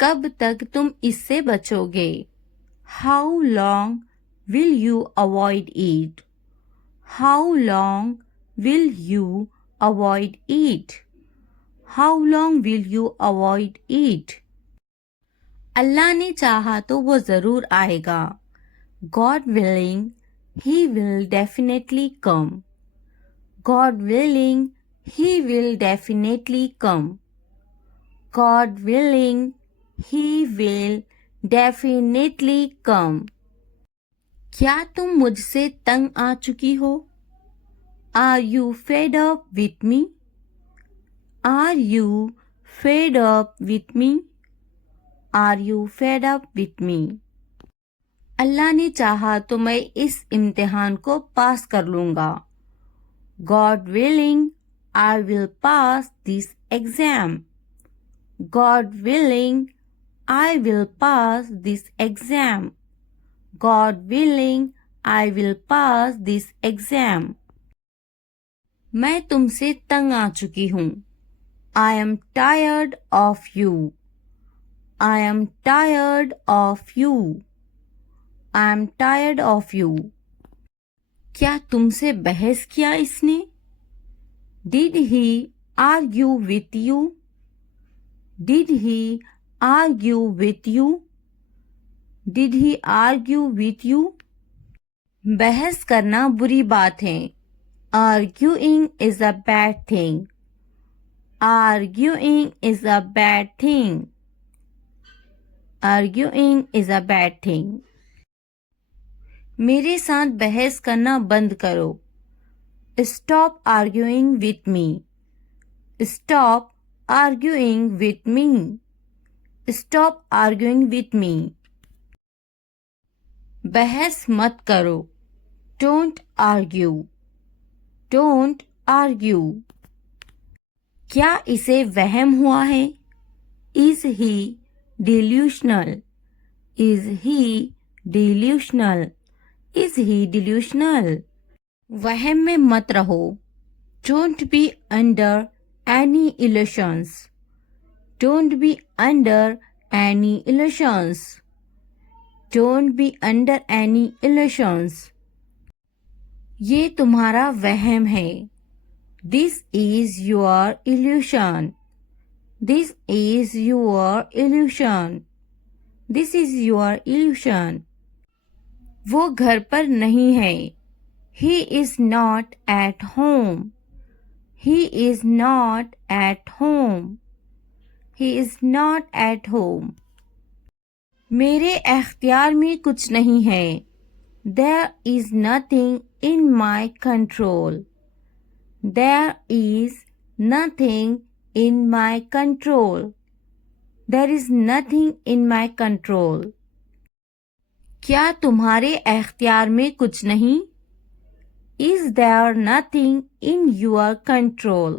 कब तक तुम इससे बचोगे? How long will you avoid it? How long will you avoid it? How long will you avoid it? अल्लाह ने चाहा तो वो जरूर आएगा. God willing, he will definitely come. God willing, he will definitely come. God willing, he will definitely come. क्या तुम मुझसे तंग आ चुकी हो? Are you fed up with me? Are you fed up with me? Are you fed up with me? अल्लाह ने चाहा तो मैं इस इम्तिहान को पास कर लूंगा. God willing, I will pass this exam. God willing, I will pass this exam. God willing, I will pass this exam. मैं तुमसे तंग आ चुकी हूँ. I am tired of you. I am tired of you. I am tired of you. क्या तुमसे बहस किया इसने? Did he argue with you? Did he argue with you? Did he argue with you? बहस करना बुरी बात है. Arguing is a bad thing. Arguing is a bad thing. Arguing is a bad thing. मेरे साथ बहस करना बंद करो. Stop arguing with me. Stop arguing with me. Stop arguing with me. बहस मत करो. Don't argue. Don't argue. क्या इसे वहम हुआ है? Is he delusional? Is he delusional? Is he delusional? वहम में मत रहो. Don't be under any illusions. Don't be under any illusions. Don't be under any illusions. ये तुम्हारा वहम है. This is your illusion. This is your illusion. This is your illusion. वो घर पर नहीं है. He is not at home. He is not at home. He is not at home. मेरे एख्तियार में कुछ नहीं है. There is nothing in my control. There is nothing in my control. There is nothing in my control. क्या तुम्हारे एख्तियार में कुछ नहीं? Is there nothing in your control?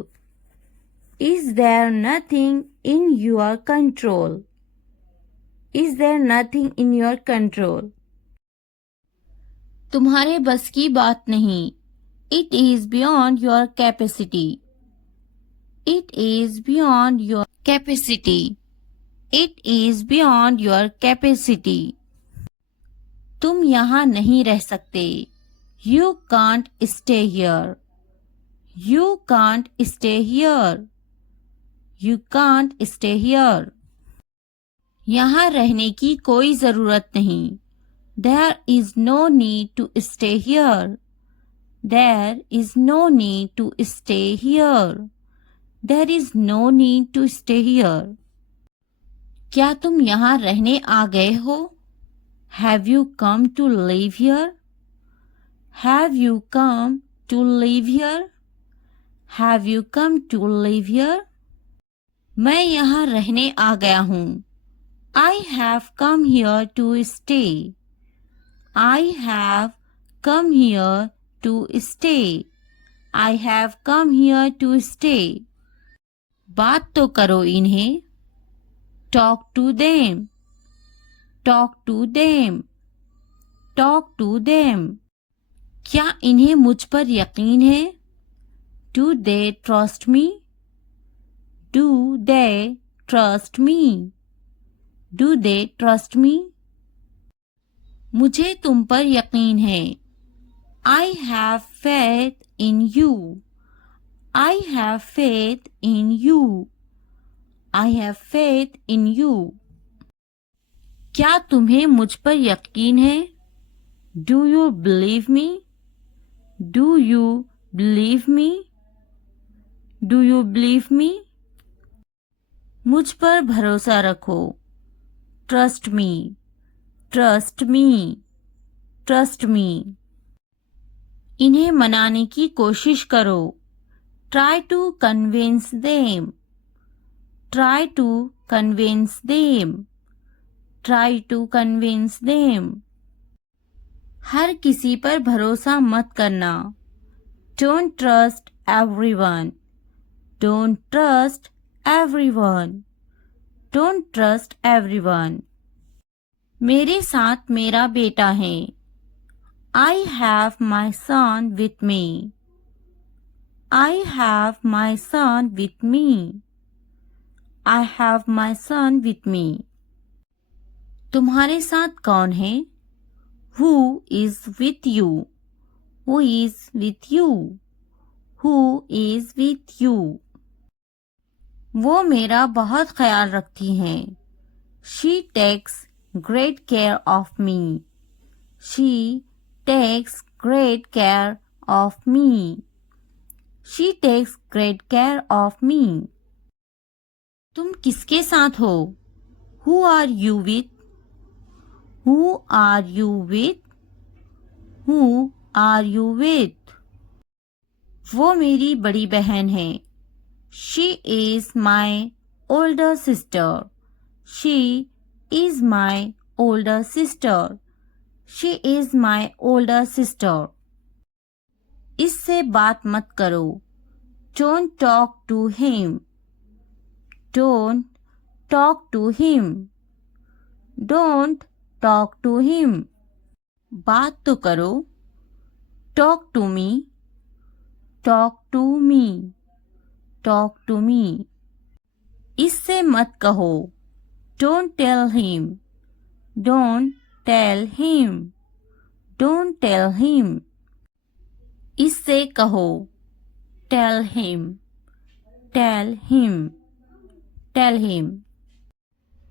Is there nothing in your control? Is there nothing in your control? तुम्हारे बस की बात नहीं. It is beyond your capacity. It is beyond your capacity. It is beyond your capacity. तुम यहाँ नहीं रह सकते. You can't stay here. You can't stay here. You can't stay here. यहाँ रहने की कोई जरूरत नहीं. There is no need to stay here. There is no need to stay here. There is no need to stay here. क्या तुम यहाँ रहने आ गए हो? Have you come to live here? Have you come to live here? Have you come to live here? मैं यहाँ रहने आ गया हूँ. I have come here to stay. I have come here to stay. I have come here to stay. बात तो करो इन्हें. Talk to them. Talk to them. Talk to them. क्या इन्हें मुझ पर यकीन है? Do they trust me? Do they trust me? Do they trust me? मुझे तुम पर यकीन है. I have faith in you. I have faith in you. I have faith in you. क्या तुम्हें मुझ पर यकीन है? Do you believe me? Do you believe me? Do you believe me? मुझ पर भरोसा रखो. Trust me. Trust me. Trust me. इन्हें मनाने की कोशिश करो. Try to convince them. Try to convince them. Try to convince them. हर किसी पर भरोसा मत करना. Don't trust everyone. Don't trust everyone. Don't trust everyone. मेरे साथ मेरा बेटा है. I have my son with me. I have my son with me. I have my son with me. तुम्हारे साथ कौन है? Who is with you? Who is with you? Who is with you? वो मेरा बहुत ख्याल रखती हैं. She takes great care of me. She takes great care of me. She takes great care of me. तुम किसके साथ हो? Who are you with? Who are you with? Who are you with? वो मेरी बड़ी बहन है. She is my older sister. She is my older sister. She is my older sister. इससे बात मत करो. Don't talk to him. Don't talk to him. Don't talk to him. बात तो करो. Talk to me. Talk to me. Talk to me. इससे मत कहो. Don't tell him. Don't tell him. Don't tell him. इससे कहो. Tell him. Tell him. Tell him.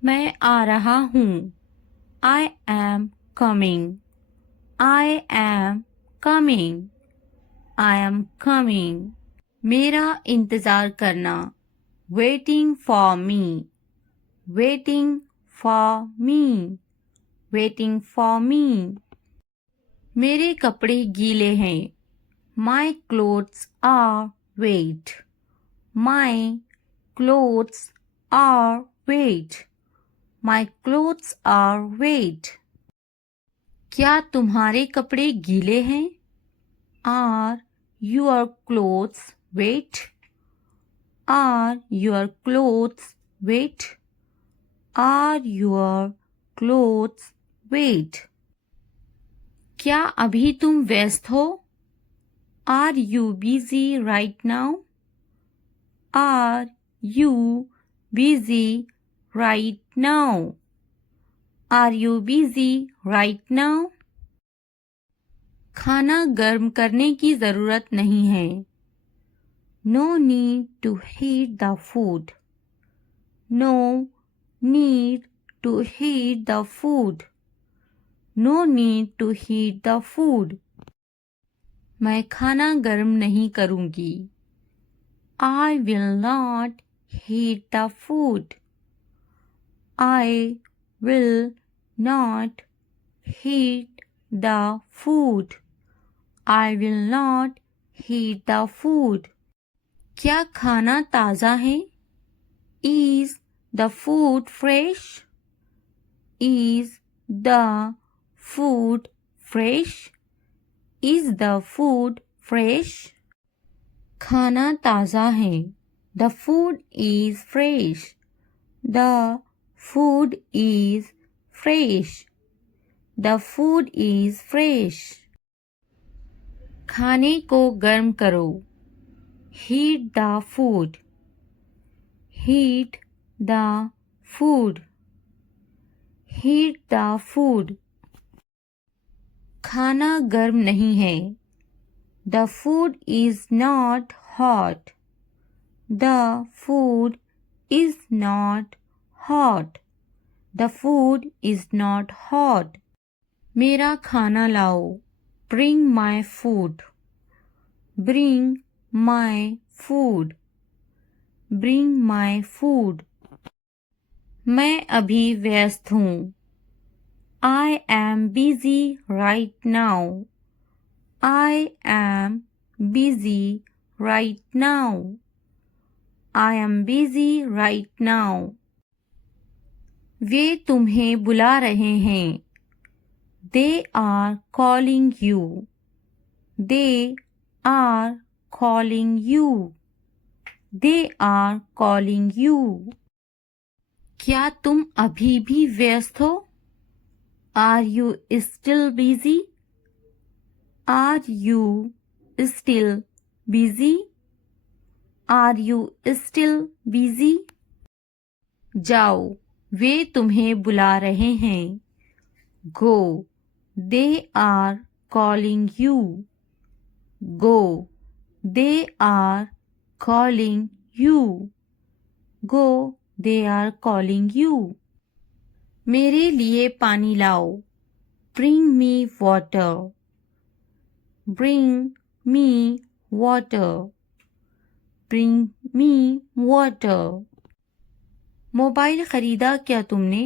मैं आ रहा हूँ. I am coming. I am coming. I am coming. मेरा इंतज़ार करना. Waiting for me. Waiting for me. Waiting for me. मेरे कपड़े गीले हैं. My clothes are wet. My clothes are wet. My clothes are wet. क्या तुम्हारे कपड़े गीले हैं? Are your clothes wet? Are your clothes wet? Are your clothes wet? क्या अभी तुम व्यस्त हो? Are you busy right now? Are you busy right now? Are you busy right now? खाना गर्म करने की ज़रूरत नहीं है. No need to heat the food. No need to heat the food. No need to heat the food. मैं खाना गर्म नहीं करूँगी. I will not heat the food. I will not heat the food. I will not heat the food. क्या खाना ताज़ा है? Is the food fresh? Is the food fresh? Is the food fresh? खाना ताज़ा है. The food is fresh. The food is fresh. The food is fresh. खाने को गर्म करो. Heat the food. Heat the food. Heat the food. खाना गर्म नहीं है। The food is not hot. The food is not hot. The food is not hot. मेरा खाना लाओ। Bring my food. Bring my food. Bring my food. मैं अभी व्यस्त हूँ। I am busy right now. I am busy right now. I am busy right now. वे तुम्हें बुला रहे हैं। They are calling you. They are calling you. They are calling you. क्या तुम अभी भी व्यस्त हो? Are you still busy? Are you still busy? Are you still busy? जाओ, वे तुम्हें बुला रहे हैं। Go. They are calling you. Go. They are calling you. Go. They are calling you. मेरे लिए पानी लाओ। Bring me water. Bring me water. Bring me water. Mobile खरीदा क्या तुमने?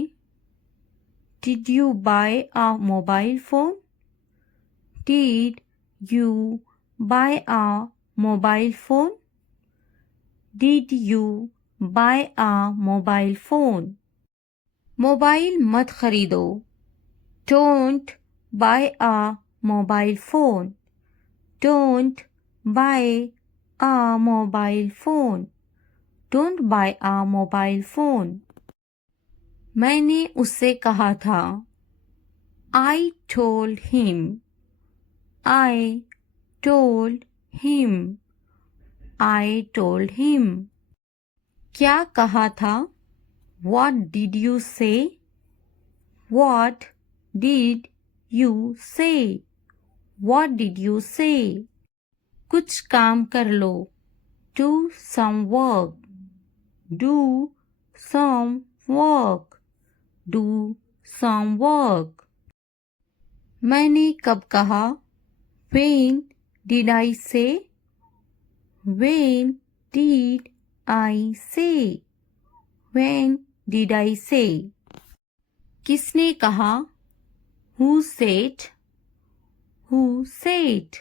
Did you buy a mobile phone? Did you buy a mobile phone? Did you buy a mobile phone? Mobile मत खरीदो। Don't buy a mobile phone. Don't buy a mobile phone. Don't buy a mobile phone. मैंने उससे कहा था। I told him. I told him. I told him. क्या कहा था? What did you say? What did you say? What did you say? कुछ काम कर लो। Do some work. Do some work. Do some work. मैंने कब कहा? When did I say? When did I say? When did I say? किसने कहा? Who said? Who said?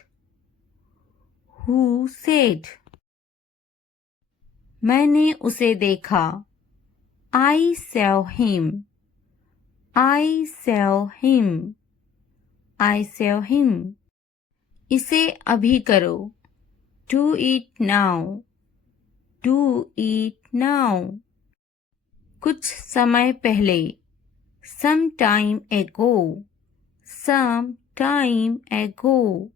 Who said? मैंने उसे देखा। I saw him. I saw him. I saw him. इसे अभी करो। Do it now. Do it now. कुछ समय पहले। Some time ago. Some time ago.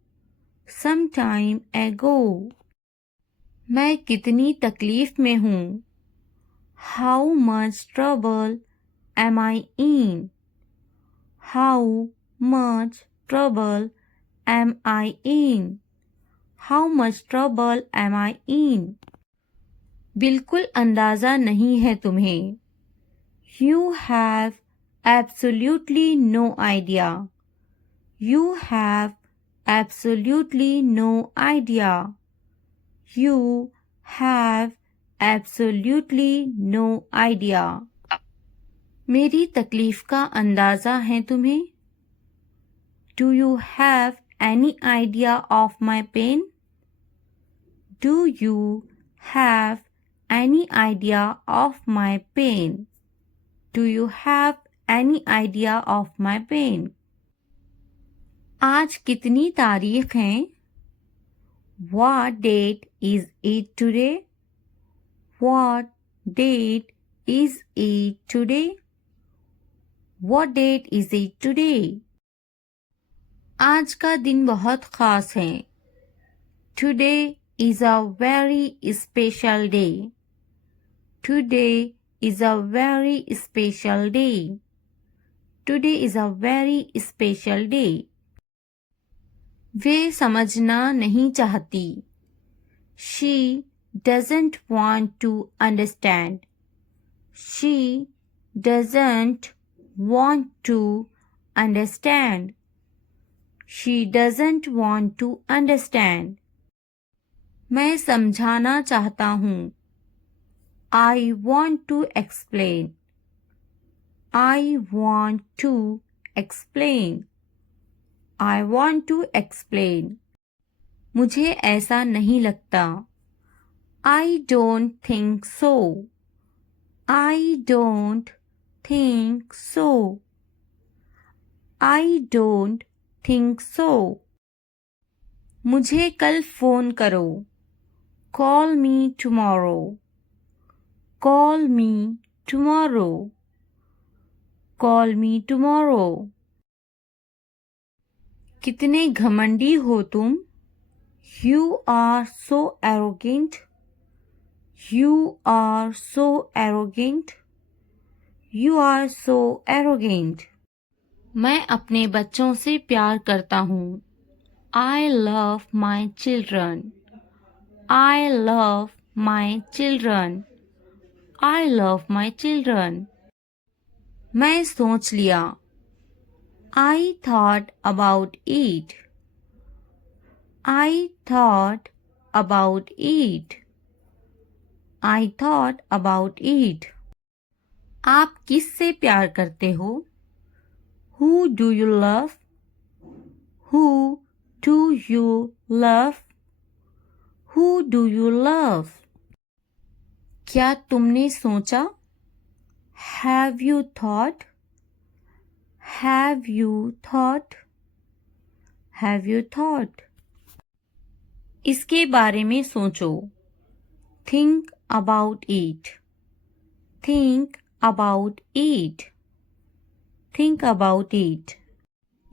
Some time ago. मैं कितनी तकलीफ में हूँ? How much trouble am I in? How much trouble am I in? How much trouble am I in? बिल्कुल अंदाज़ा नहीं है तुम्हें। You have absolutely no idea. You have absolutely no idea. You have absolutely no idea. मेरी तकलीफ का अंदाज़ा है तुम्हें? Do you have any idea of my pain? Do you have any idea of my pain? Do you have any idea of my pain? आज कितनी तारीख है? What date is it today? What date is it today? What date is it today? आज का दिन बहुत खास है। Today is a very special day. Today is a very special day. Today is a very special day. वे समझना नहीं चाहती. She doesn't want to understand. She doesn't want to understand. She doesn't want to understand. मैं समझाना चाहता हूँ. I want to explain. I want to explain. I want to explain. मुझे ऐसा नहीं लगता. I don't think so. I don't think so. I don't think so. मुझे कल फ़ोन करो. Call me tomorrow. Call me tomorrow. Call me tomorrow. कितने घमंडी हो तुम. You are so arrogant. You are so arrogant. You are so arrogant. मैं अपने बच्चों से प्यार करता हूँ. I love my children. I love my children. I love my children. मैं सोच लिया. I thought about it. I thought about it. I thought about it. आप किससे प्यार करते हो? Who do you love? Who do you love? Who do you love? क्या तुमने सोचा? Have you thought? Have you thought? Have you thought? इसके बारे में सोचो. Think about it. Think about it. Think about it.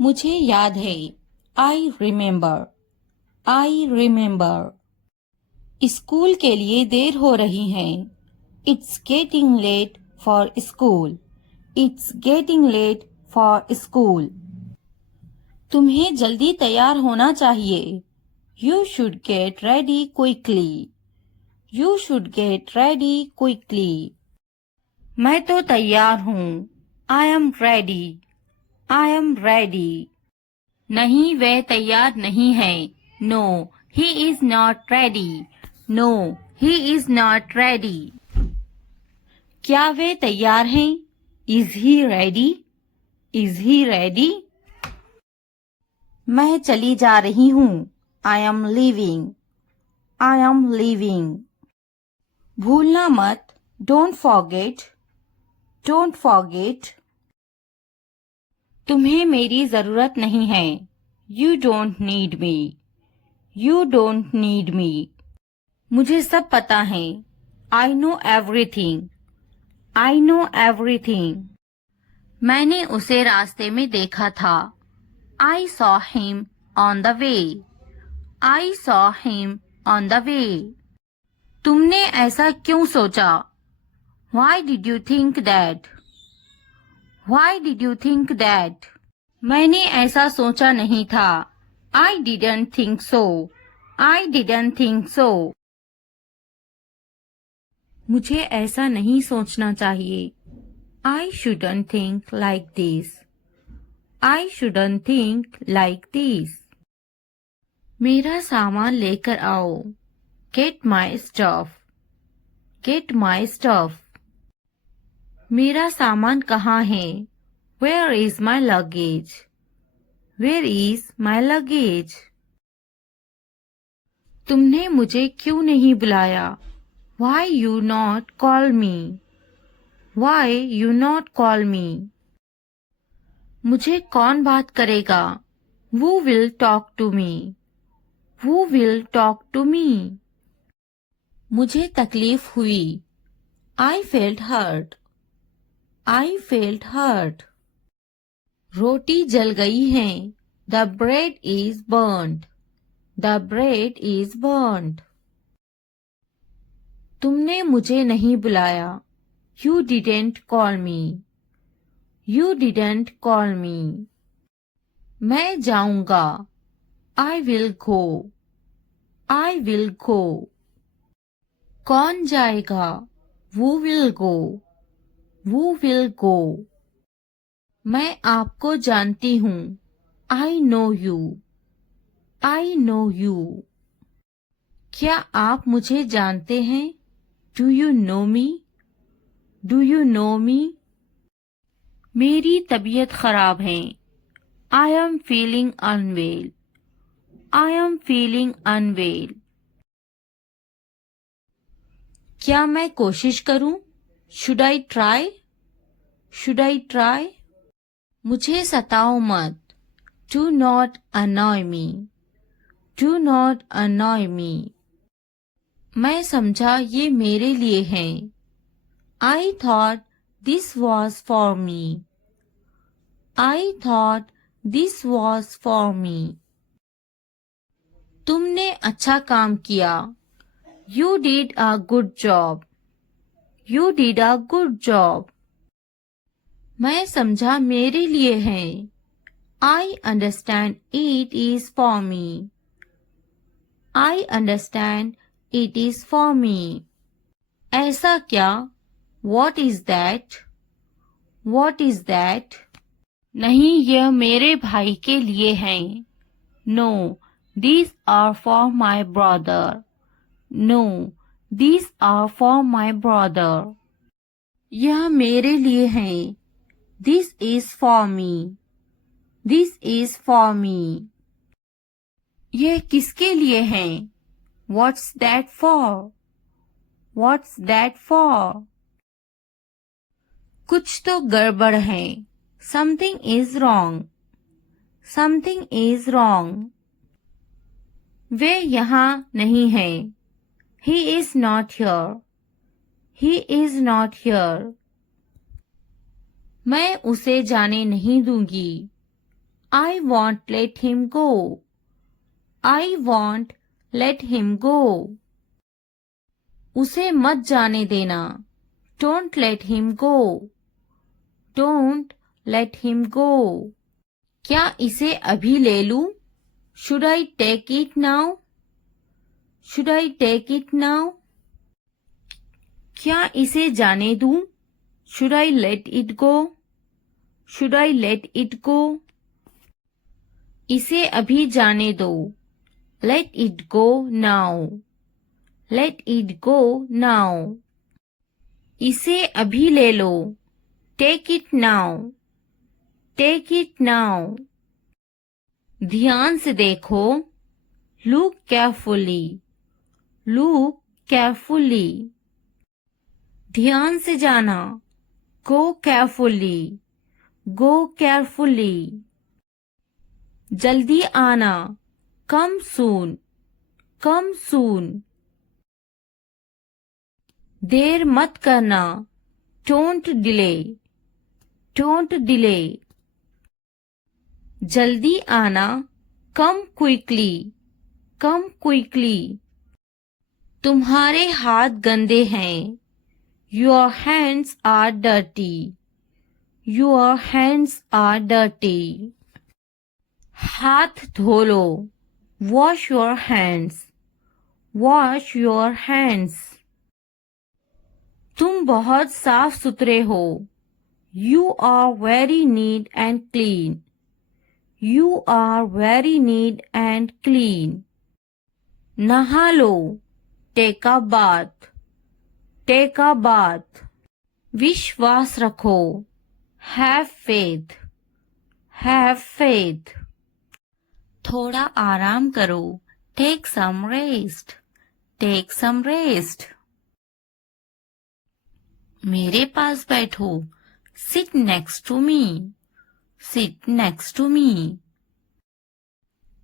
मुझे याद है. I remember. I remember. School के लिए देर हो रही है. It's getting late for school. It's getting late for school. तुम्हें जल्दी तैयार होना चाहिए. You should get ready quickly. You should get ready quickly. मैं तो तैयार हूँ. I am ready. I am ready. नहीं, वह तैयार नहीं है. No, he is not ready. No, he is not ready. क्या वे तैयार हैं? Is he ready? Is he ready? मैं चली जा रही हूँ. I am leaving. I am leaving. भूलना मत. Don't forget. Don't forget. तुम्हें मेरी जरूरत नहीं है. You don't need me. You don't need me. मुझे सब पता है. I know everything. I know everything. मैंने उसे रास्ते में देखा था. I saw him on the way. I saw him on the way. तुमने ऐसा क्यों सोचा? Why did you think that? Why did you think that? मैंने ऐसा सोचा नहीं था. I didn't think so. I didn't think so. मुझे ऐसा नहीं सोचना चाहिए. I shouldn't think like this. I shouldn't think like this. मेरा सामान लेकर आओ. Get my stuff. Get my stuff. मेरा सामान कहाँ है? Where is my luggage? Where is my luggage? तुमने मुझे क्यों नहीं बुलाया? Why you not call me? Why you not call me? मुझे कौन बात करेगा? Who will talk to me? Who will talk to me? मुझे तकलीफ हुई. I felt hurt. I felt hurt. रोटी जल गई है. The bread is burnt. The bread is burnt. तुमने मुझे नहीं बुलाया. You didn't call me. You didn't call me. मैं जाऊंगा. I will go. I will go. कौन जाएगा? Who will go? Who will go? मैं आपको जानती हूँ. I know you. I know you. क्या आप मुझे जानते हैं? Do you know me? Do you know me? मेरी तबीयत खराब है. I am feeling unwell. I am feeling unwell. क्या मैं कोशिश करूं? Should I try? Should I try? मुझे सताओ मत. Do not annoy me. Do not annoy me. मैं समझा ये मेरे लिए है. I thought this was for me. I thought this was for me. तुमने अच्छा काम किया. You did a good job. You did a good job. मैं समझा मेरे लिए है. I understand it is for me. I understand it is for me. ऐसा क्या? What is that? What is that? नहीं, यह मेरे भाई के लिए हैं. No, these are for my brother. No, these are for my brother. यह मेरे लिए हैं. This is for me. This is for me. यह किसके लिए हैं? What's that for? What's that for? कुछ तो गड़बड़ है. Something is wrong. Something is wrong. वे यहाँ नहीं हैं. He is not here. He is not here. मैं उसे जाने नहीं दूंगी. I won't let him go. I won't let him go. उसे मत जाने देना. Don't let him go. Don't let him go. क्या इसे अभी ले लूं? Should I take it now? Should I take it now? क्या इसे जाने दूं? Should I let it go? Should I let it go? इसे अभी जाने दो. Let it go now. Let it go now. इसे अभी ले लो. Take it now. Take it now. ध्यान से देखो. Look carefully. Look carefully. ध्यान से जाना. Go carefully. Go carefully. जल्दी आना. Come soon. Come soon. देर मत करना. Don't delay. Don't delay. जल्दी आना. Come quickly. Come quickly. तुम्हारे हाथ गंदे हैं. Your hands are dirty. Your hands are dirty. हाथ धो लो. Wash your hands. Wash your hands. तुम बहुत साफ सुथरे हो. You are very neat and clean. You are very neat and clean. नहा लो. Take a bath. Take a bath. विश्वास रखो. Have faith. Have faith. थोड़ा आराम करो. Take some rest. Take some rest. मेरे पास बैठो. Sit next to me. Sit next to me.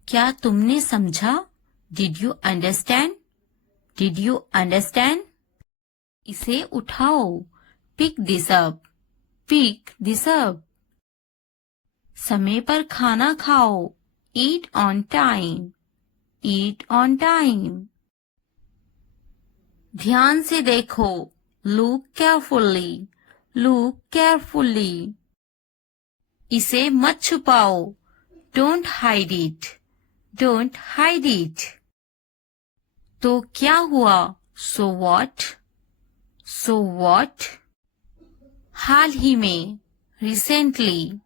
क्या तुमने समझा? Did you understand? Did you understand? इसे उठाओ. Pick this up. Pick this up. समय पर खाना खाओ. Eat on time. Eat on time. ध्यान से देखो. Look carefully. Look carefully. इसे मत छुपाओ, don't hide it, don't hide it. तो क्या हुआ, सो व्हाट, सो व्हाट। हाल ही में, रिसेंटली,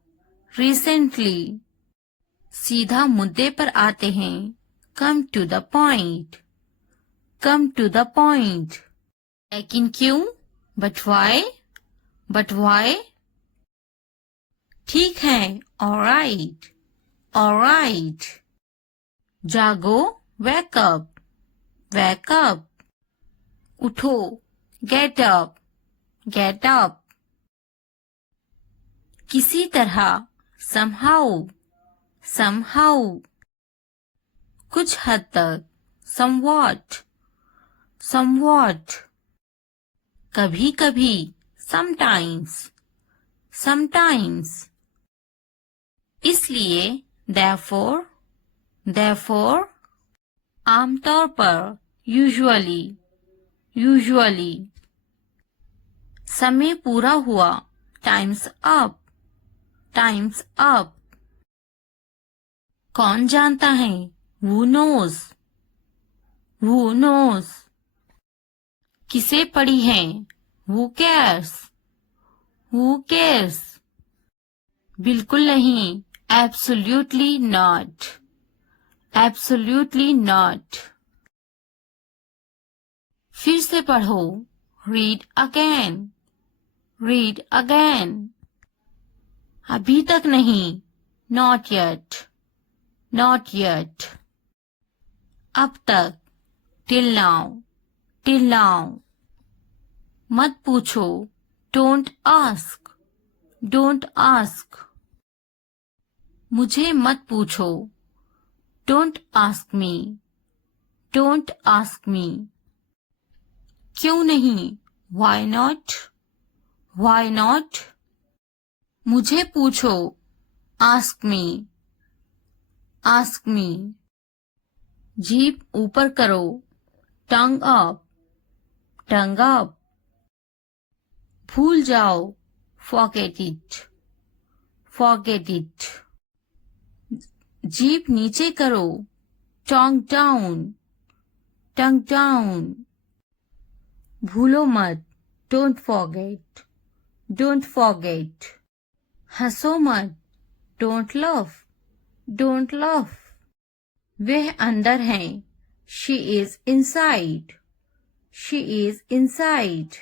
रिसेंटली। सीधा मुद्दे पर आते हैं, come to the point, come to the point. लेकिन क्यों, बट व्हाई, बट व्हाई। ठीक है, ऑलराइट, ऑलराइट। जागो, वेक अप, वेक अप। उठो, गेट अप, गेट अप। किसी तरह, somehow, somehow। कुछ हद तक, somewhat, somewhat। कभी कभी, sometimes, sometimes। इसलिए, therefore, therefore। आमतौर पर, usually, usually। समय पूरा हुआ, time's up, time's up। कौन जानता है, who knows, who knows। किसे पड़ी है, who cares, who cares। बिल्कुल नहीं, absolutely not, absolutely not। फिर से पढ़ो, read again, read again। अभी तक नहीं, not yet, not yet। अब तक, till now, till now। मत पूछो, don't ask, don't ask। मुझे मत पूछो, don't ask me, don't ask me। क्यों नहीं, why not, why not। मुझे पूछो, ask me, ask me। जीभ ऊपर करो, tongue up, tongue up। भूल जाओ, forget it, forget it। जीभ नीचे करो, tongue down, tongue down। भूलो मत, don't forget, don't forget। हंसो मत, don't laugh, don't laugh। वह अंदर है, she is inside, she is inside।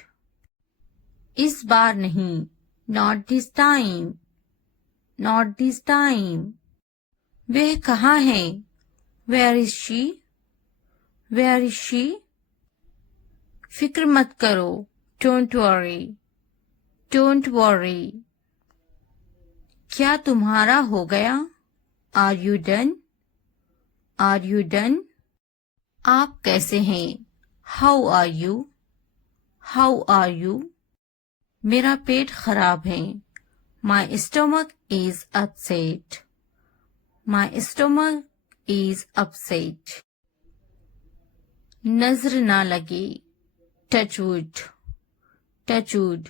इस बार नहीं, not this time, not this time। वह कहाँ है, where is she, where is she। फिक्र मत करो, don't worry, don't worry। क्या तुम्हारा हो गया, are you done, are you done। आप कैसे हैं, how are you, how are you। मेरा पेट खराब है, my stomach is upset, my stomach is upset। नजर ना लगे, touch wood, touch wood।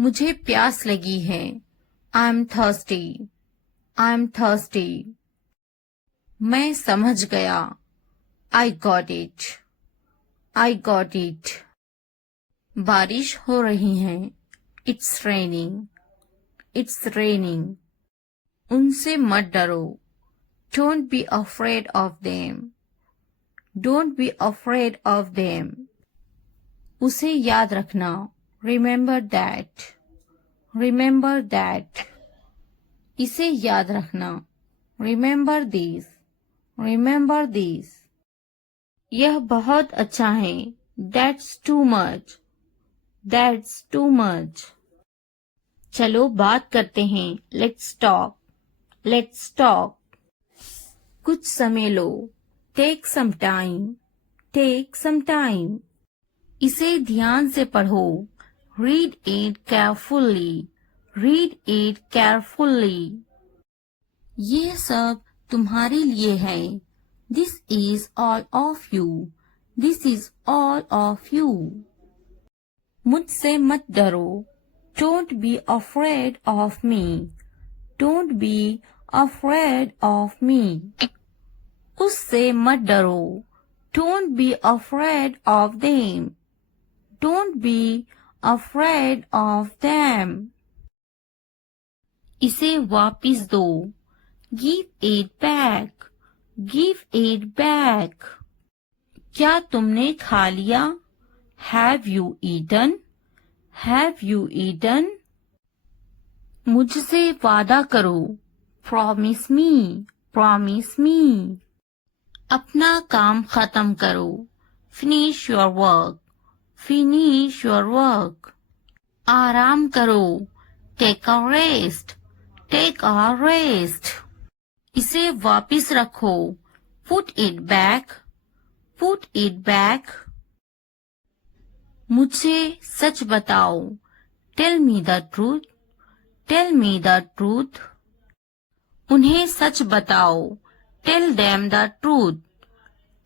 मुझे प्यास लगी है, I'm thirsty, I'm thirsty। मैं समझ गया, I got it, I got it। बारिश हो रही है, it's raining, it's raining। उनसे मत डरो, don't be afraid of them, don't be afraid of them। उसे याद रखना, remember that, remember that। इसे याद रखना, remember this, remember this। यह बहुत अच्छा है, that's too much, that's too much। चलो बात करते हैं, let's talk, let's talk। कुछ समय लो, take some time, take some time। इसे ध्यान से पढ़ो, read it carefully, read it carefully। ये सब तुम्हारे लिए है, this is all of you, this is all of you। मुझसे मत डरो, Don't be afraid of me. Don't be afraid of me. उससे मत डरो. Don't be afraid of them. Don't be afraid of them. इसे वापिस दो. Give it back. Give it back. क्या तुमने खा लिया? Have you eaten? Have you eaten? मुझसे वादा करो. Promise me. Promise me. अपना काम खत्म करो. Finish your work. Finish your work. आराम करो. Take a rest. Take a rest. इसे वापिस रखो. Put it back. Put it back. मुझे सच बताओ. Tell me the truth. Tell me the truth. उन्हें सच बताओ. Tell them the truth.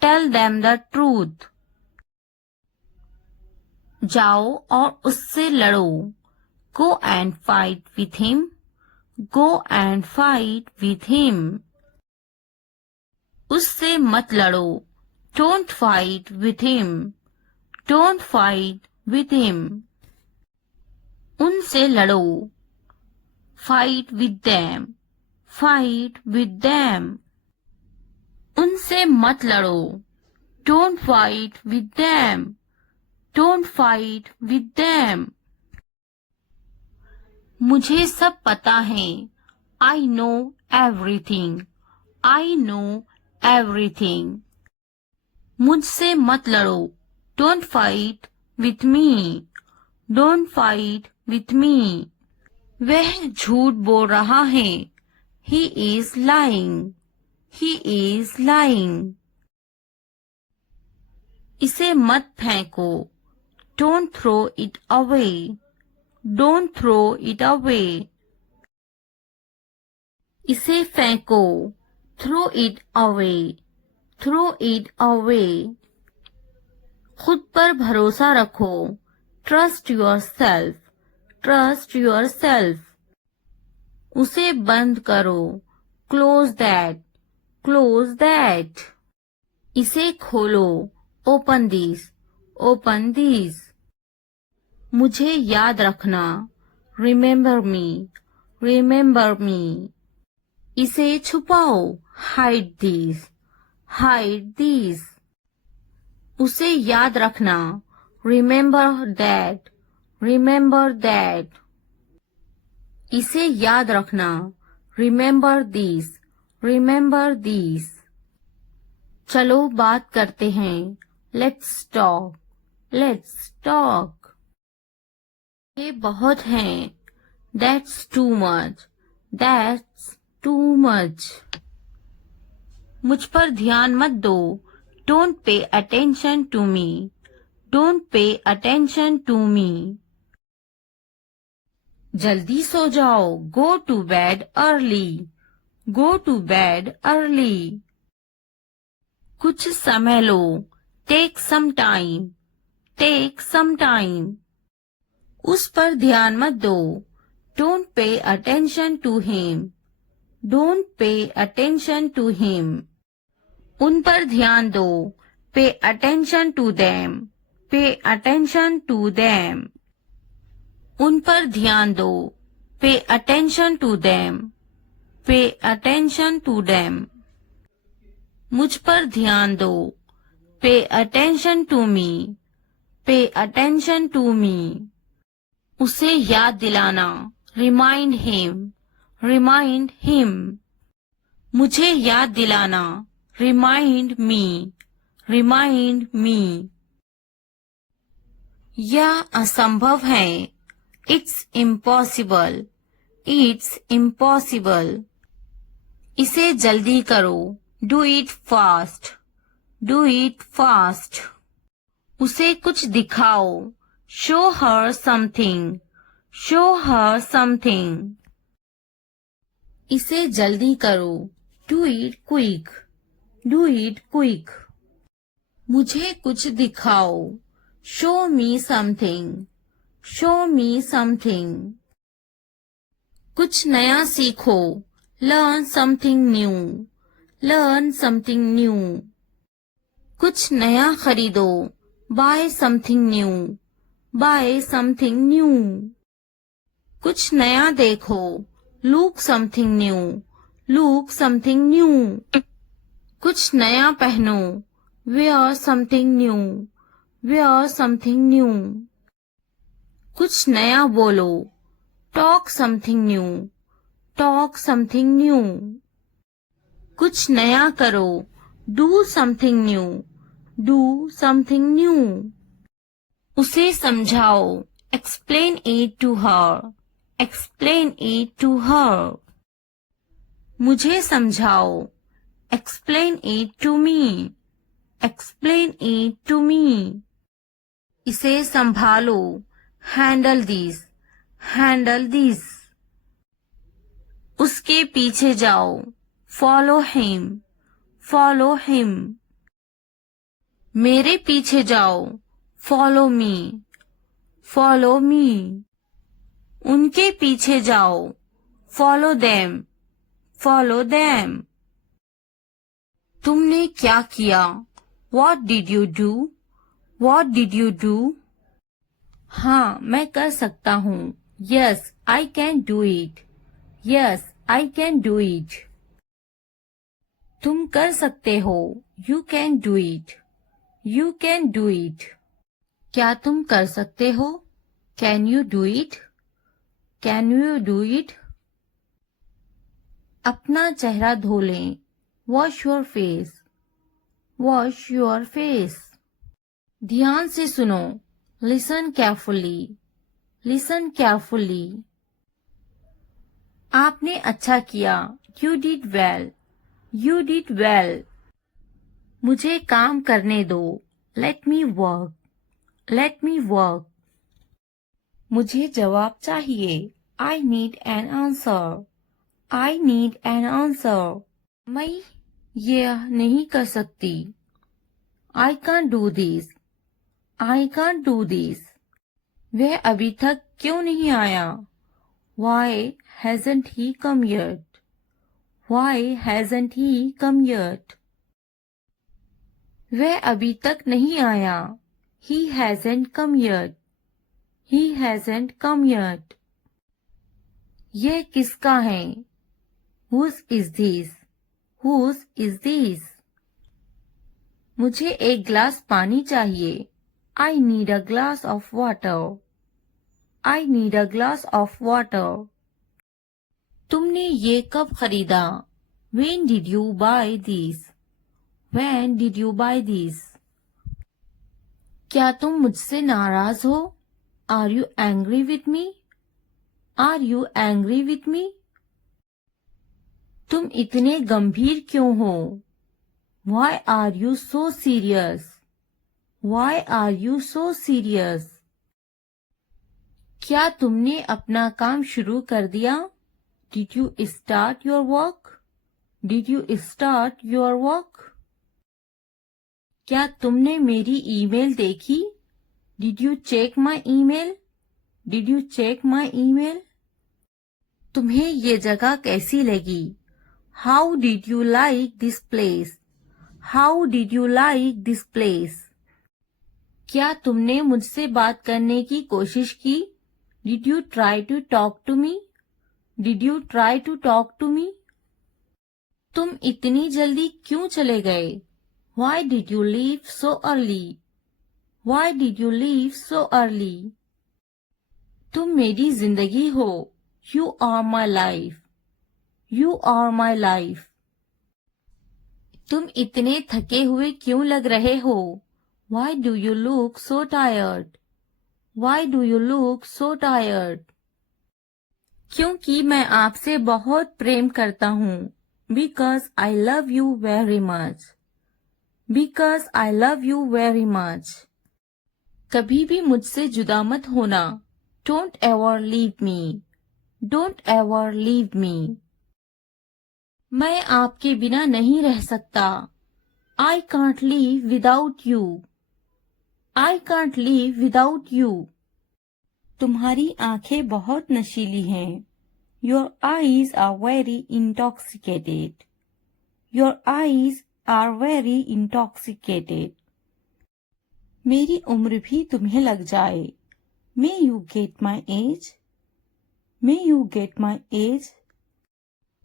Tell them the truth. जाओ और उससे लड़ो. Go and fight with him. Go and fight with him. उससे मत लड़ो. Don't fight with him. Don't fight with him. उनसे लड़ो. Fight with them. Fight with them. उनसे मत लड़ो. Don't fight with them. Don't fight with them. मुझे सब पता है. I know everything. I know everything. मुझसे मत लड़ो. Don't fight with me. Don't fight with me. वह झूठ बोल रहा है. He is lying. He is lying. इसे मत फेंको. Don't throw it away. Don't throw it away. इसे फेंको. Throw it away. Throw it away. खुद पर भरोसा रखो. Trust yourself. Trust yourself. उसे बंद करो. Close that. Close that. इसे खोलो. Open this. Open this. मुझे याद रखना. Remember me. Remember me. इसे छुपाओ. Hide this. Hide this. उसे याद रखना. Remember that. Remember that. इसे याद रखना. Remember this. Remember this. चलो बात करते हैं. Let's talk. Let's talk. ये बहुत हैं. That's too much. That's too much. मुझ पर ध्यान मत दो. Don't pay attention to me. Don't pay attention to me. जल्दी सो जाओ. Go to bed early. Go to bed early. कुछ समय लो. Take some time. Take some time. उस पर ध्यान मत दो. Don't pay attention to him. Don't pay attention to him. उन पर ध्यान दो. Pay attention to them. Pay attention to them. उन पर ध्यान दो. Pay attention to them. Pay attention to them. मुझ पर ध्यान दो. Pay attention to me. Pay attention to me. उसे याद दिलाना. Remind him. Remind him. मुझे याद दिलाना. Remind me. Remind me. यह असंभव है. It's impossible. It's impossible. इसे जल्दी करो. Do it fast. Do it fast. उसे कुछ दिखाओ. Show her something. Show her something. इसे जल्दी करो. Do it quick. Do it quick. मुझे कुछ दिखाओ. Show me something. Show me something. कुछ नया सीखो. Learn something new. Learn something new. कुछ नया खरीदो. Buy something new. Buy something new. कुछ नया देखो. Look something new. Look something new. कुछ नया पहनो. Wear something new. Wear something new. कुछ नया बोलो. Talk something new. Talk something new. कुछ नया करो. Do something new. Do something new. उसे समझाओ. Explain it to her. Explain it to her. मुझे समझाओ. Explain it to me. Explain it to me. इसे संभालो. Handle this. Handle this. उसके पीछे जाओ. Follow him. Follow him. मेरे पीछे जाओ. Follow me. Follow me. उनके पीछे जाओ. Follow them. Follow them. तुमने क्या किया? What did you do? What did you do? हाँ, मैं कर सकता हूँ. Yes, I can do it. Yes, I can do it. तुम कर सकते हो. You can do it. You can do it. क्या तुम कर सकते हो? Can you do it? Can you do it? अपना चेहरा धो लें. Wash your face. Wash your face. ध्यान से सुनो. Listen carefully. Listen carefully. आपने अच्छा किया. You did well. You did well. मुझे काम करने दो. Let me work. Let me work. मुझे जवाब चाहिए. I need an answer. I need an answer. मैं यह नहीं कर सकती. I can't do this. I can't do this. वह अभी तक क्यों नहीं आया? Why hasn't he come yet? Why hasn't he come yet? वह अभी तक नहीं आया. He hasn't come yet. He hasn't come yet. यह किसका है? Whose is this? Whose is this? मुझे एक ग्लास पानी चाहिए. I need a glass of water. I need a glass of water. तुमने ये कब खरीदा? When did you buy this? When did you buy this? क्या तुम मुझसे नाराज हो? Are you angry with me? Are you angry with me? तुम इतने गंभीर क्यों हो? Why are you so serious? Why are you so serious? क्या तुमने अपना काम शुरू कर दिया? Did you start your work? Did you start your work? क्या तुमने मेरी ईमेल देखी? Did you check my email? Did you check my email? तुम्हें ये जगह कैसी लगी? How did you like this place? How did you like this place? क्या तुमने मुझसे बात करने की कोशिश की? Did you try to talk to me? Did you try to talk to me? तुम इतनी जल्दी क्यों चले गए? Why did you leave so early? Why did you leave so early? तुम मेरी जिंदगी हो. You are my life. You are my life. तुम इतने थके हुए क्यों लग रहे हो? Why do you look so tired? Why do you look so tired? क्योंकि मैं आपसे बहुत प्रेम करता हूँ. Because I love you very much. Because I love you very much. कभी भी मुझसे जुदा मत होना. Don't ever leave me. Don't ever leave me. मैं आपके बिना नहीं रह सकता. I can't live without you. I can't live without you. तुम्हारी आंखें बहुत नशीली हैं. Your eyes are very intoxicated. Your eyes are very intoxicated. मेरी उम्र भी तुम्हें लग जाए. May you get my age? May you get my age?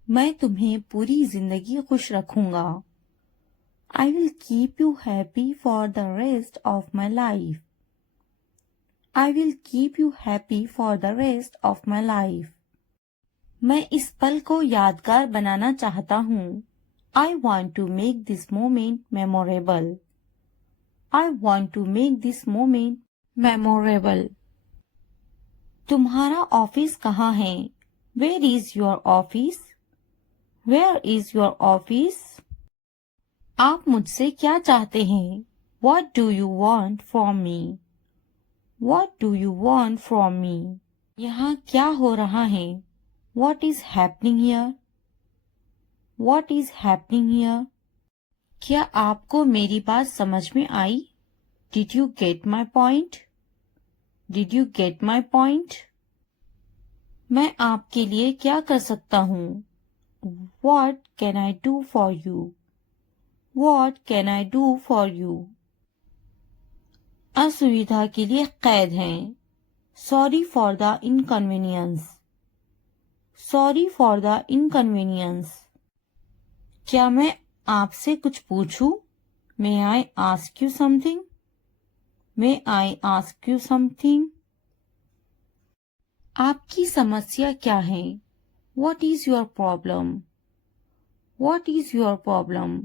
मैं तुम्हें पूरी जिंदगी खुश रखूंगा. I will keep you happy for the rest of my life. I will keep you happy for the rest of my life. मैं इस पल को यादगार बनाना चाहता हूँ. I want to make this moment memorable. I want to make this moment memorable. तुम्हारा office कहाँ है? Where is your office? Where is your office? आप मुझसे क्या चाहते हैं? What do you want from me? What do you want from me? यहाँ क्या हो रहा है? What is happening here? What is happening here? क्या आपको मेरी बात समझ में आई? Did you get my point? Did you get my point? मैं आपके लिए क्या कर सकता हूँ? What can I do for you? What can I do for you? असुविधा के लिए कैद हैं. Sorry for the inconvenience. Sorry for the inconvenience. क्या मैं आपसे कुछ पूछूं? May I ask you something? May I ask you something? आपकी समस्या क्या है? What is your problem? What is your problem?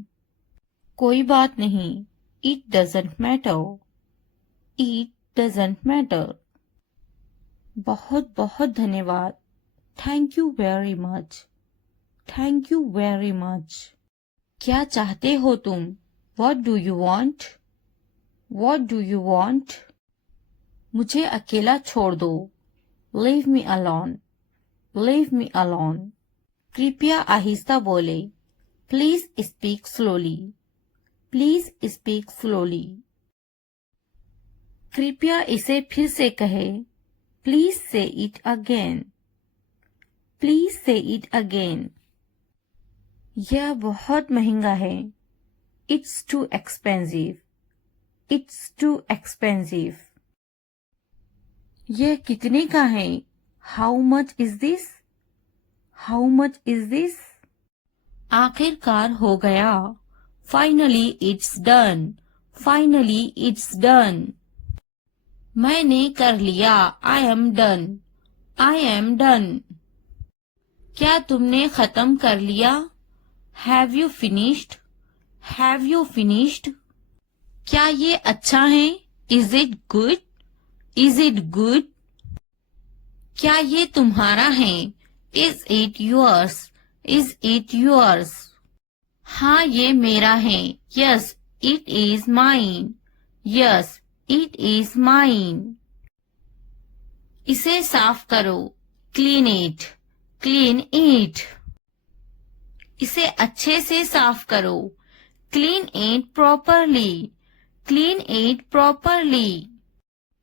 कोई बात नहीं. It doesn't matter. It doesn't matter. बहुत बहुत धन्यवाद. Thank you very much. Thank you very much. क्या चाहते हो तुम? What do you want? What do you want? मुझे अकेला छोड़ दो. Leave me alone. Leave me alone. कृपया आहिस्ता बोले. Please speak slowly. Please speak slowly. कृपया इसे फिर से कहे. Please say it again. Please say it again. यह बहुत महंगा है. It's too expensive. It's too expensive. यह कितने का है? How much is this? How much is this? आखिरकार हो गया. Finally it's done. Finally it's done. मैंने कर लिया. I am done. I am done. क्या तुमने खत्म कर लिया? Have you finished? Have you finished? क्या ये अच्छा है? Is it good? Is it good? क्या ये तुम्हारा है? Is it yours? Is it yours? हाँ ये मेरा है. Yes, it is mine. Yes, it is mine. इसे साफ करो. Clean it. Clean it. इसे अच्छे से साफ करो. Clean it properly. Clean it properly.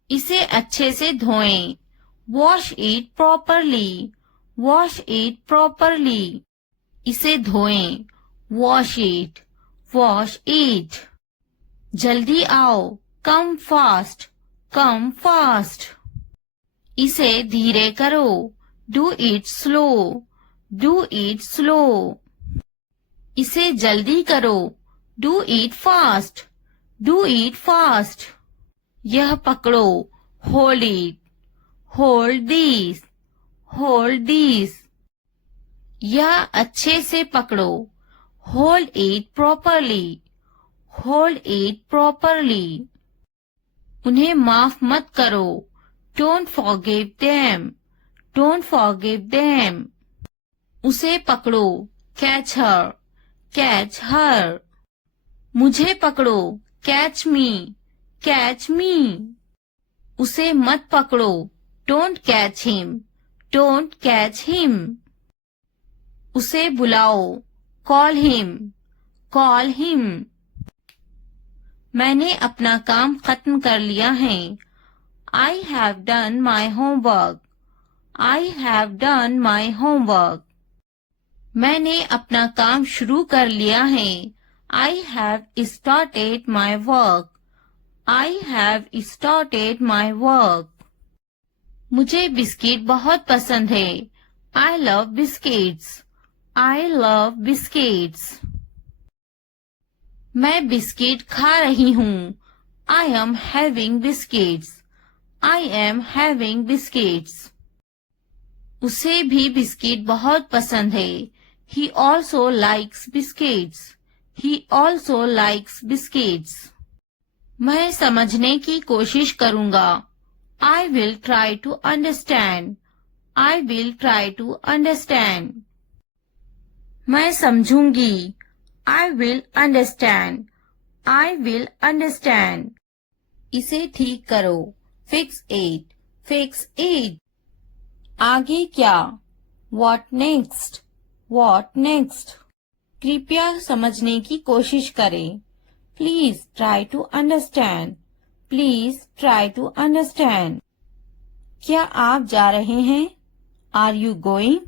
इसे अच्छे से धोएं. Wash it properly. Wash it properly. इसे धोएं. Wash it. Wash it. जल्दी आओ. Come fast. Come fast. इसे धीरे करो. Do it slow. Do it slow. इसे जल्दी करो. Do it fast. Do it fast. यह पकड़ो. Hold it. Hold this. Hold this. यह अच्छे से पकड़ो. Hold it properly. Hold it properly. उन्हें माफ मत करो. Don't forgive them. Don't forgive them. उसे पकड़ो. Catch her. Catch her. मुझे पकड़ो. Catch me. Catch me. उसे मत पकड़ो. Don't catch him. Don't catch him. उसे बुलाओ. Call him. Call him. मैंने अपना काम खत्म कर लिया है. I have done my homework. I have done my homework. मैंने अपना काम शुरू कर लिया है. I have started my work. I have started my work. मुझे बिस्किट बहुत पसंद है. I love biscuits. I love biscuits. मैं बिस्किट खा रही हूँ. I am having biscuits. I am having biscuits. उसे भी बिस्किट बहुत पसंद है. He also likes biscuits. He also likes biscuits. मैं समझने की कोशिश करूँगा. I will try to understand. I will try to understand. मैं समझूंगी. I will understand. I will understand. इसे ठीक करो. Fix it. Fix it. आगे क्या? What next? What next? कृपया समझने की कोशिश करें. Please try to understand. Please try to understand. क्या आप जा रहे हैं? Are you going?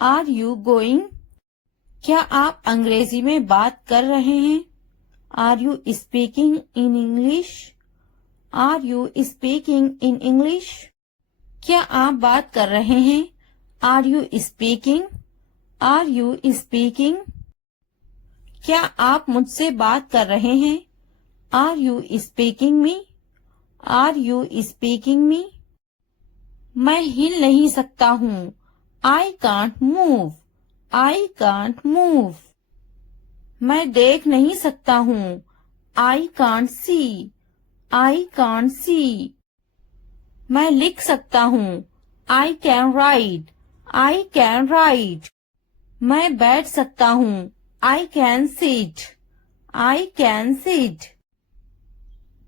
Are you going? क्या आप अंग्रेजी में बात कर रहे हैं? Are you speaking in English? Are you speaking in English? क्या आप बात कर रहे हैं? Are you speaking? Are you speaking? क्या आप मुझसे बात कर रहे हैं? Are you speaking me? Are you speaking me? मैं हिल नहीं सकता हूँ. I can't move. I can't move. मैं देख नहीं सकता हूँ. I can't see. I can't see. मैं लिख सकता हूँ. I can write. I can write. मैं बैठ सकता हूँ. I can sit. I can sit.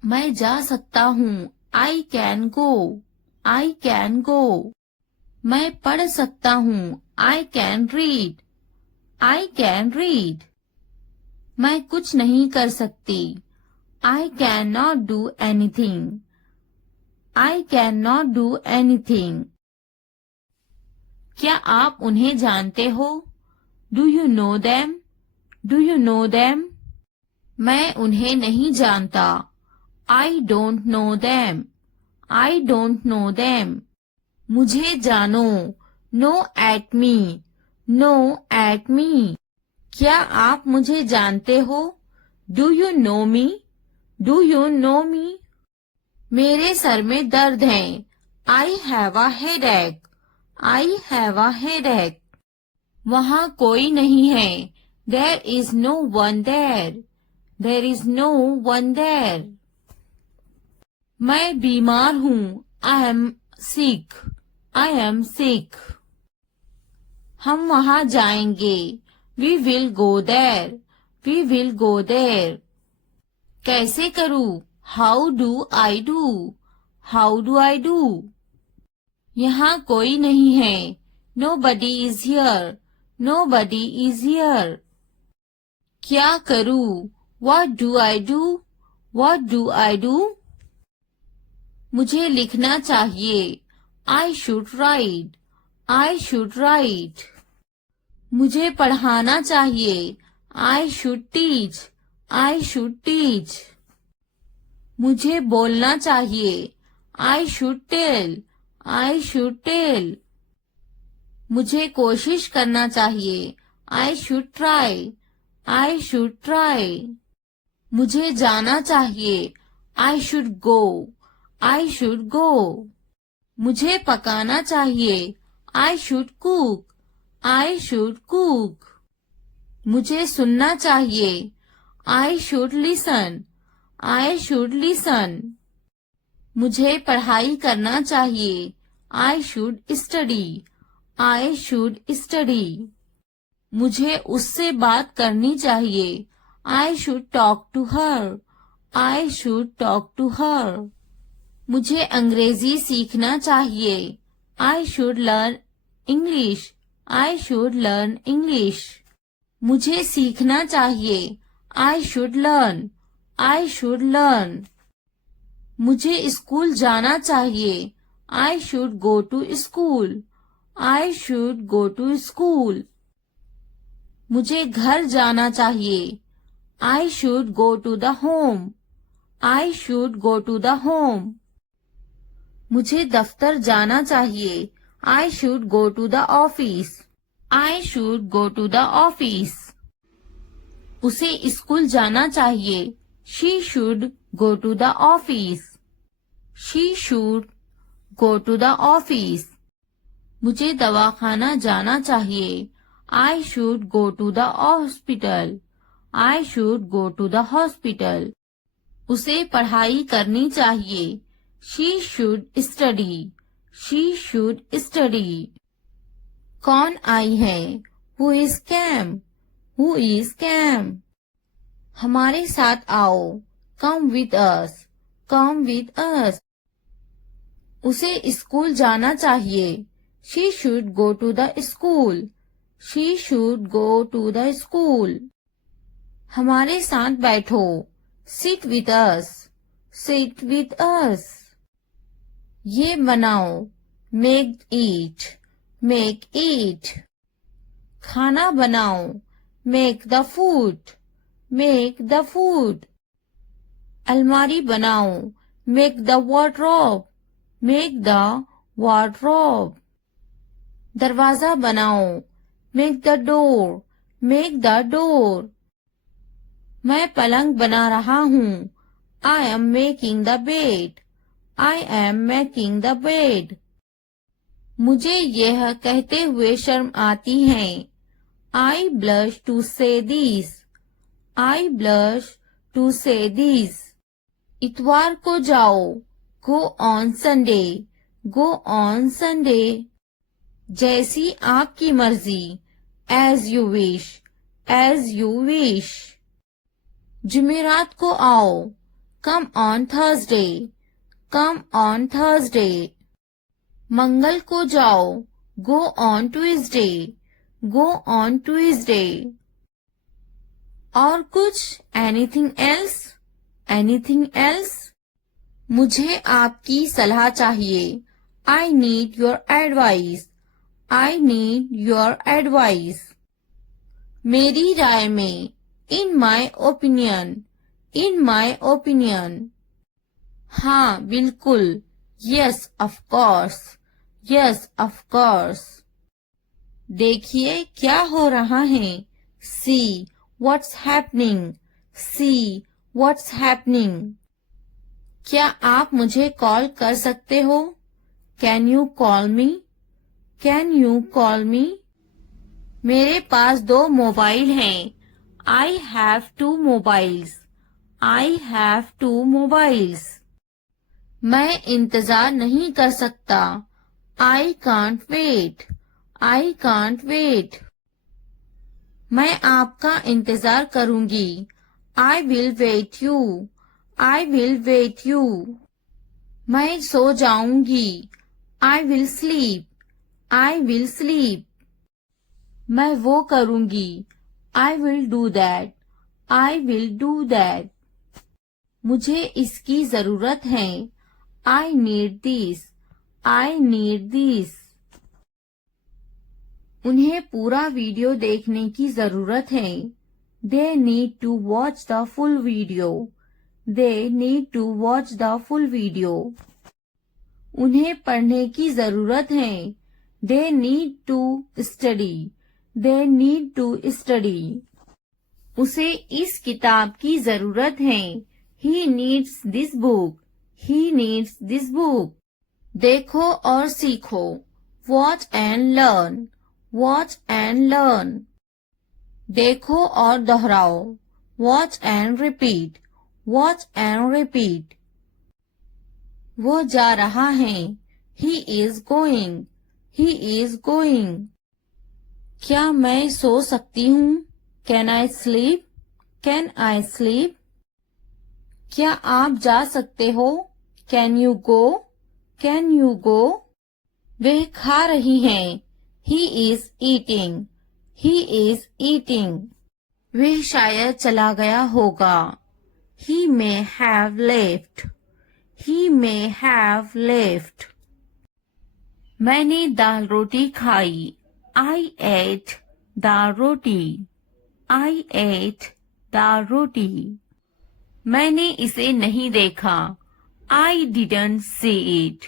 मैं जा सकता हूँ. I can go. I can go. मैं पढ़ सकता हूँ. I can read. I can read. मैं कुछ नहीं कर सकती. I cannot do anything. I cannot do anything. क्या आप उन्हें जानते हो? Do you know them? Do you know them? मैं उन्हें नहीं जानता. I don't know them. I don't know them. मुझे जानो. No at me. No at me. क्या आप मुझे जानते हो? Do you know me? Do you know me? मेरे सर में दर्द है. I have a headache. I have a headache. वहाँ कोई नहीं है. There is no one there. There is no one there. मैं बीमार हूँ. I am sick. I am sick. हम वहाँ जाएंगे. We will go there. We will go there. कैसे करूँ? How do I do? How do I do? यहाँ कोई नहीं है. Nobody is here. Nobody is here. क्या करूँ? What do I do? What do I do? मुझे लिखना चाहिए. I should write. I should write. मुझे पढ़ाना चाहिए. I should teach. I should teach. मुझे बोलना चाहिए. I should tell. I should tell. मुझे कोशिश करना चाहिए. I should try. I should try. मुझे जाना चाहिए. I should go. I should go. मुझे पकाना चाहिए. I should cook. I should cook. मुझे सुनना चाहिए. I should listen. I should listen. मुझे पढ़ाई करना चाहिए. I should study. I should study. मुझे उससे बात करनी चाहिए. I should talk to her. I should talk to her. मुझे अंग्रेजी सीखना चाहिए. I should learn English. I should learn English. मुझे सीखना चाहिए. I should learn. I should learn. मुझे स्कूल जाना चाहिए। I should go to school. I should go to school. मुझे घर जाना चाहिए। I should go to the home. I should go to the home. मुझे दफ्तर जाना चाहिए। I should go to the office. I should go to the office. उसे school जाना चाहिए। She should go to the office. She should go to the office. मुझे दवाखाना जाना चाहिए। I should go to the hospital. I should go to the hospital. उसे पढ़ाई करनी चाहिए। She should study. She should study. कौन आई है? Who is came? Who is came? हमारे साथ आओ। Come with us. Come with us. उसे स्कूल जाना चाहिए। She should go to the school. She should go to the school. हमारे साथ बैठो। Sit with us. Sit with us. ये बनाओ। Make it. Make it. खाना बनाओ। Make the food. Make the food. अलमारी बनाओ। Make the wardrobe. Make the wardrobe. दरवाजा बनाओ। Make the door. Make the door. मैं पलंग बना रहा हूँ। I am making the bed. I am making the bed. मुझे यह कहते हुए शर्म आती है। I blush to say this. I blush to say this. इतवार को जाओ। Go on Sunday. Go on Sunday. जैसी आपकी मर्जी। As you wish. As you wish. जुमेरात को आओ। Come on Thursday. Come on Thursday. मंगल को जाओ। Go on Tuesday. Go on Tuesday. और कुछ? Anything else? Anything else? मुझे आपकी सलाह चाहिए। I need your advice. I need your advice. मेरी राय में। In my opinion. In my opinion. हाँ बिल्कुल। Yes of course. Yes of course. देखिए क्या हो रहा है। See what's happening. See what's happening. क्या आप मुझे कॉल कर सकते हो? Can you call me? Can you call me? मेरे पास 2 मोबाइल हैं। I have 2 mobiles. I have 2 mobiles. मैं इंतजार नहीं कर सकता। I can't wait. I can't wait. मैं आपका इंतजार करूंगी। I will wait you. I will wait you. मैं सो जाऊंगी। I will sleep. I will sleep. मैं वो करूंगी। I will do that. I will do that. मुझे इसकी जरूरत है। I need this. I need this. उन्हें पूरा वीडियो देखने की जरूरत है। They need to watch the full video. They need to watch the full video. उन्हें पढ़ने की जरूरत है। They need to study. They need to study. उसे इस किताब की जरूरत है। He needs this book. He needs this book. देखो और सीखो। Watch and learn. Watch and learn. देखो और दोहराओ। Watch and repeat. Watch and repeat. वो जा रहा है। He is going. He is going. क्या मैं सो सकती हूँ? Can I sleep? Can I sleep? क्या आप जा सकते हो? Can you go? Can you go? वह खा रही हैं। He is eating. He is eating. वह शायद चला गया होगा। He may have left. He may have left. मैंने दाल रोटी खाई. I ate dal roti. I ate dal roti. मैंने इसे नहीं देखा. I didn't see it.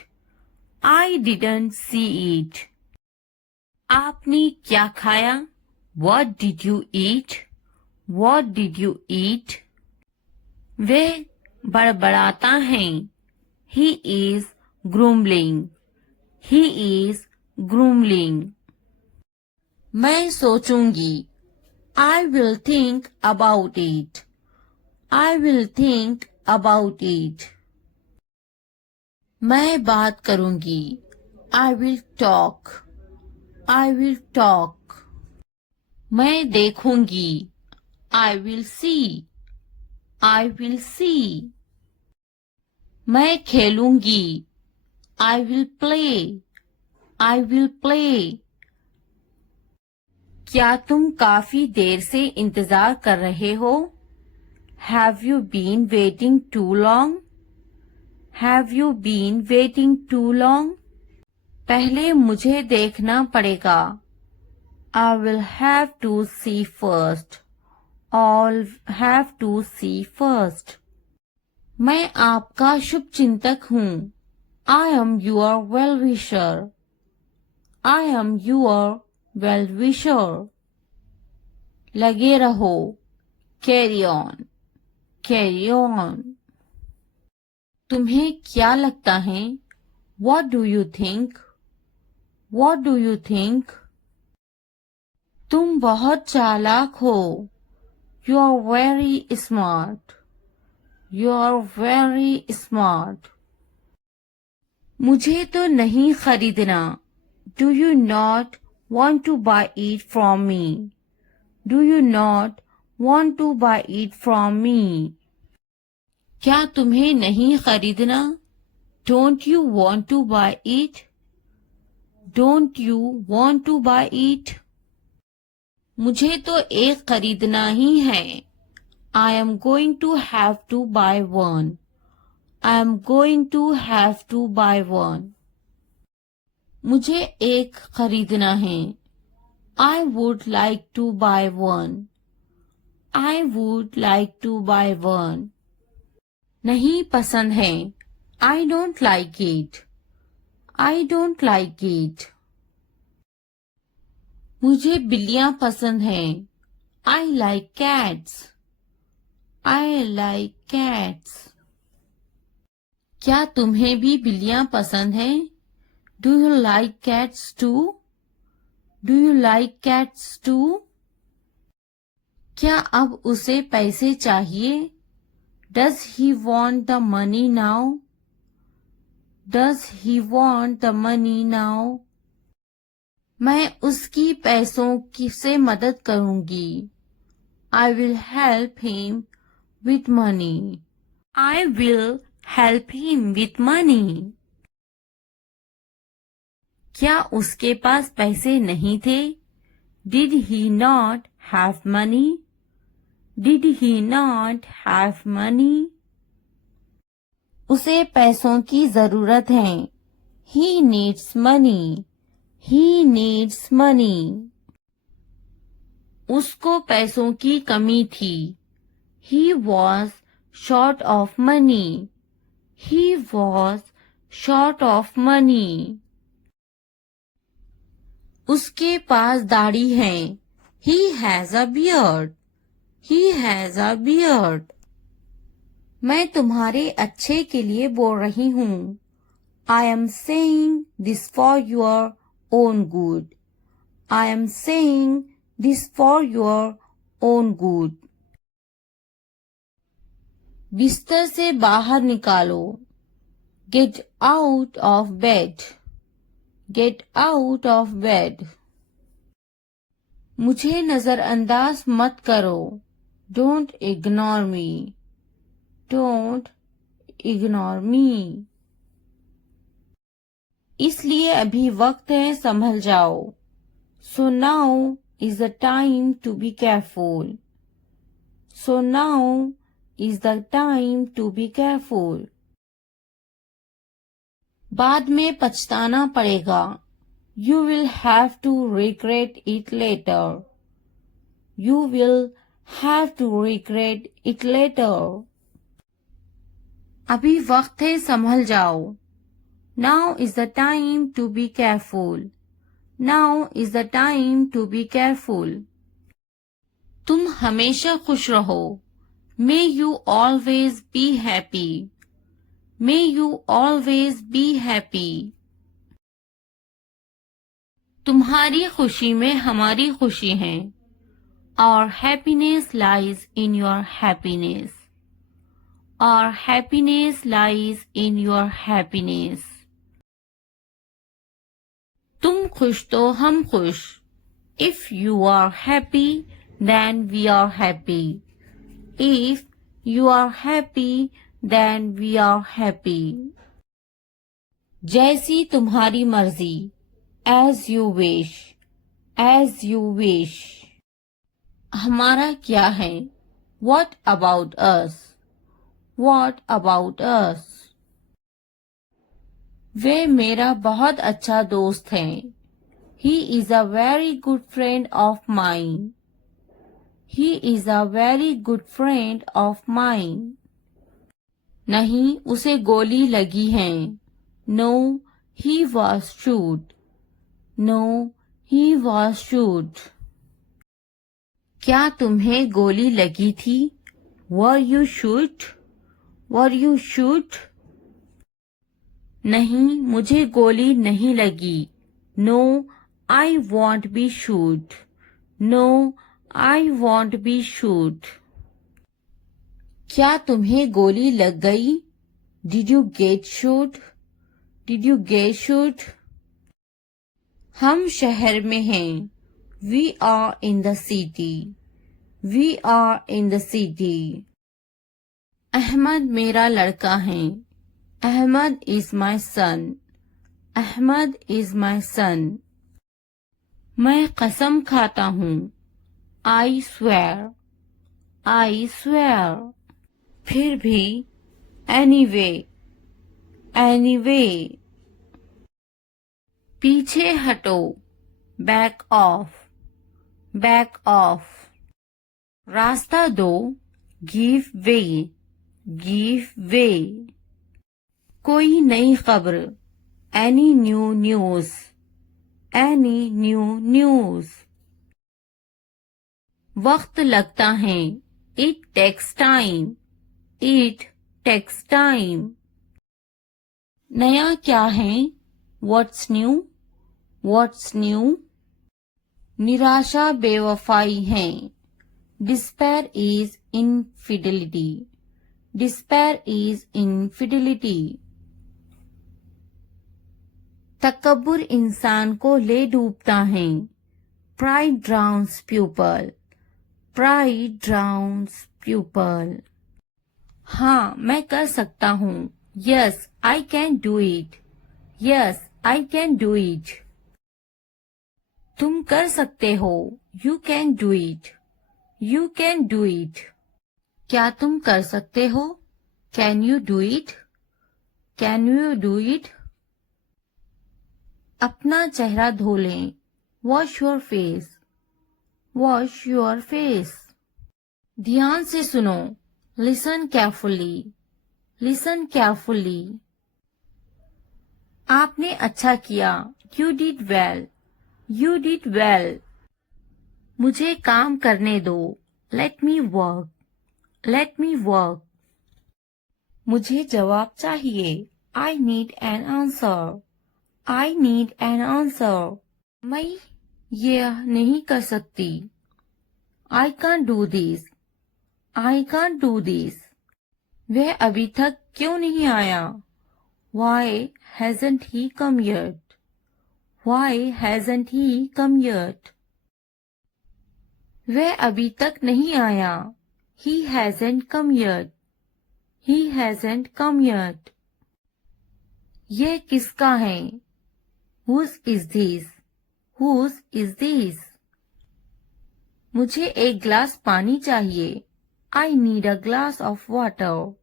I didn't see it. आपने क्या खाया? What did you eat? What did you eat? वे बड़बड़ाता है. He is grumbling. He is grumbling. मैं सोचूंगी. I will think about it. I will think about it. मैं बात करूंगी. I will talk. I will talk. मैं देखूंगी. I will see. I will see. मैं खेलूंगी. I will play. I will play. क्या तुम काफी देर से इंतजार कर रहे हो? Have you been waiting too long? Have you been waiting too long? पहले मुझे देखना पड़ेगा. I will have to see first. I'll have to see first. मैं आपका शुभ चिंतक हूँ. I am your well-wisher. I am your well-wisher. लगे रहो. Carry on. Carry on. तुम्हें क्या लगता है? What do you think? What do you think? तुम बहुत चालाक हो. You are very smart. You are very smart. मुझे तो नहीं खरीदना. Do you not want to buy it from me? Do you not want to buy it from me? क्या तुम्हें नहीं खरीदना? Don't you want to buy it? Don't you want to buy it? मुझे तो एक खरीदना ही है. I am going to have to buy one. I am going to have to buy one. मुझे एक खरीदना है. I would like to buy one. I would like to buy one. नहीं पसंद है. I don't like it. I don't like it. मुझे बिल्लियां पसंद हैं. I like cats. I like cats. क्या तुम्हें भी बिल्लियां पसंद हैं? Do you like cats too? Do you like cats too? क्या अब उसे पैसे चाहिए? Does he want the money now? Does he want the money now? मैं उसकी पैसों की से मदद करूंगी. I will help him with money. I will help him with money. क्या उसके पास पैसे नहीं थे? Did he not have money? Did he not have money? उसे पैसों की जरूरत है. He needs money. He needs money. उसको पैसों की कमी थी. He was short of money. He was short of money. उसके पास दाढ़ी है. He has a beard. He has a beard. मैं तुम्हारे अच्छे के लिए बोल रही हूँ. I am saying this for your own good. I am saying this for your own good. बिस्तर से बाहर निकालो. Get out of bed. Get out of bed. मुझे नजरअंदाज मत करो. Don't ignore me. Don't ignore me. इसलिए अभी वक्त है संभल जाओ. So now is the time to be careful. So now is the time to be careful. बाद में पछताना पड़ेगा. You will have to regret it later. You will have to regret it later. अभी वक्त है संभल जाओ. Now is the time to be careful. Now is the time to be careful. तुम हमेशा खुश रहो. May you always be happy. May you always be happy. तुम्हारी खुशी में हमारी खुशी है. Our happiness lies in your happiness. Our happiness lies in your happiness. तुम खुश तो हम खुश. If you are happy, then we are happy. If you are happy, then we are happy. जैसी तुम्हारी मर्जी. As you wish. As you wish. हमारा क्या है? What about us? What about us? वे मेरा बहुत अच्छा दोस्त है. He is a very good friend of mine. He is a very good friend of mine. नहीं, उसे गोली लगी है. No, he was shot. No, he was shot. क्या तुम्हें गोली लगी थी? Were you shot? Were you shot? नहीं, मुझे गोली नहीं लगी. No, I won't be shot. No, I won't be shot. क्या तुम्हें गोली लग गई? Did you get shot? Did you get shot? हम शहर में हैं. We are in the city. We are in the city. Ahmad मेरा लड़का है. Ahmad is my son. Ahmad is my son. मैं कसम खाता हूँ. I swear. I swear. फिर भी. Anyway. Anyway. पीछे हटो. Back off. Back off. रास्ता दो. Give way. Give way. कोई नई खबर. Any new news. Any new news. वक्त लगता है. It takes time. It takes time. नया क्या है? What's new? What's new? निराशा बेवफाई है. Despair is infidelity. Despair is infidelity. तकब्बुर इंसान को ले डूबता है. Pride drowns pupil. Pride drowns pupil. हाँ, मैं कर सकता हूँ. Yes, I can do it. Yes, I can do it. तुम कर सकते हो. You can do it. You can do it. क्या तुम कर सकते हो? Can you do it? Can you do it? अपना चेहरा धो लें. Wash your face. Wash your face. ध्यान से सुनो. Listen carefully. Listen carefully. आपने अच्छा किया. You did well. You did well. मुझे काम करने दो. Let me work. Let me work. मुझे जवाब चाहिए. I need an answer. I need an answer. मैं यह नहीं कर सकती. I can't do this. I can't do this. वह अभी तक क्यों नहीं आया? Why hasn't he come yet? Why hasn't he come yet? वह अभी तक नहीं आया. He hasn't come yet. He hasn't come yet. यह किसका है? Whose is this? Whose is this? मुझे एक ग्लास पानी चाहिए. I need a glass of water.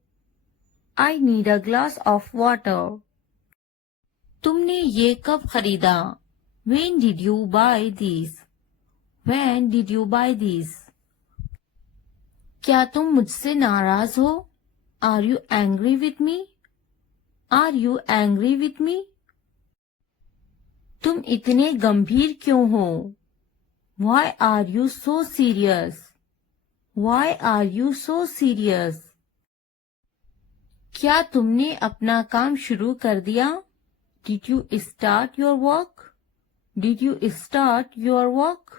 I need a glass of water. तुमने ये कब खरीदा? When did you buy this? When did you buy this? क्या तुम मुझसे नाराज हो? Are you angry with me? Are you angry with me? तुम इतने गंभीर क्यों हो? Why are you so serious? Why are you so serious? क्या तुमने अपना काम शुरू कर दिया? Did you start your work? Did you start your work?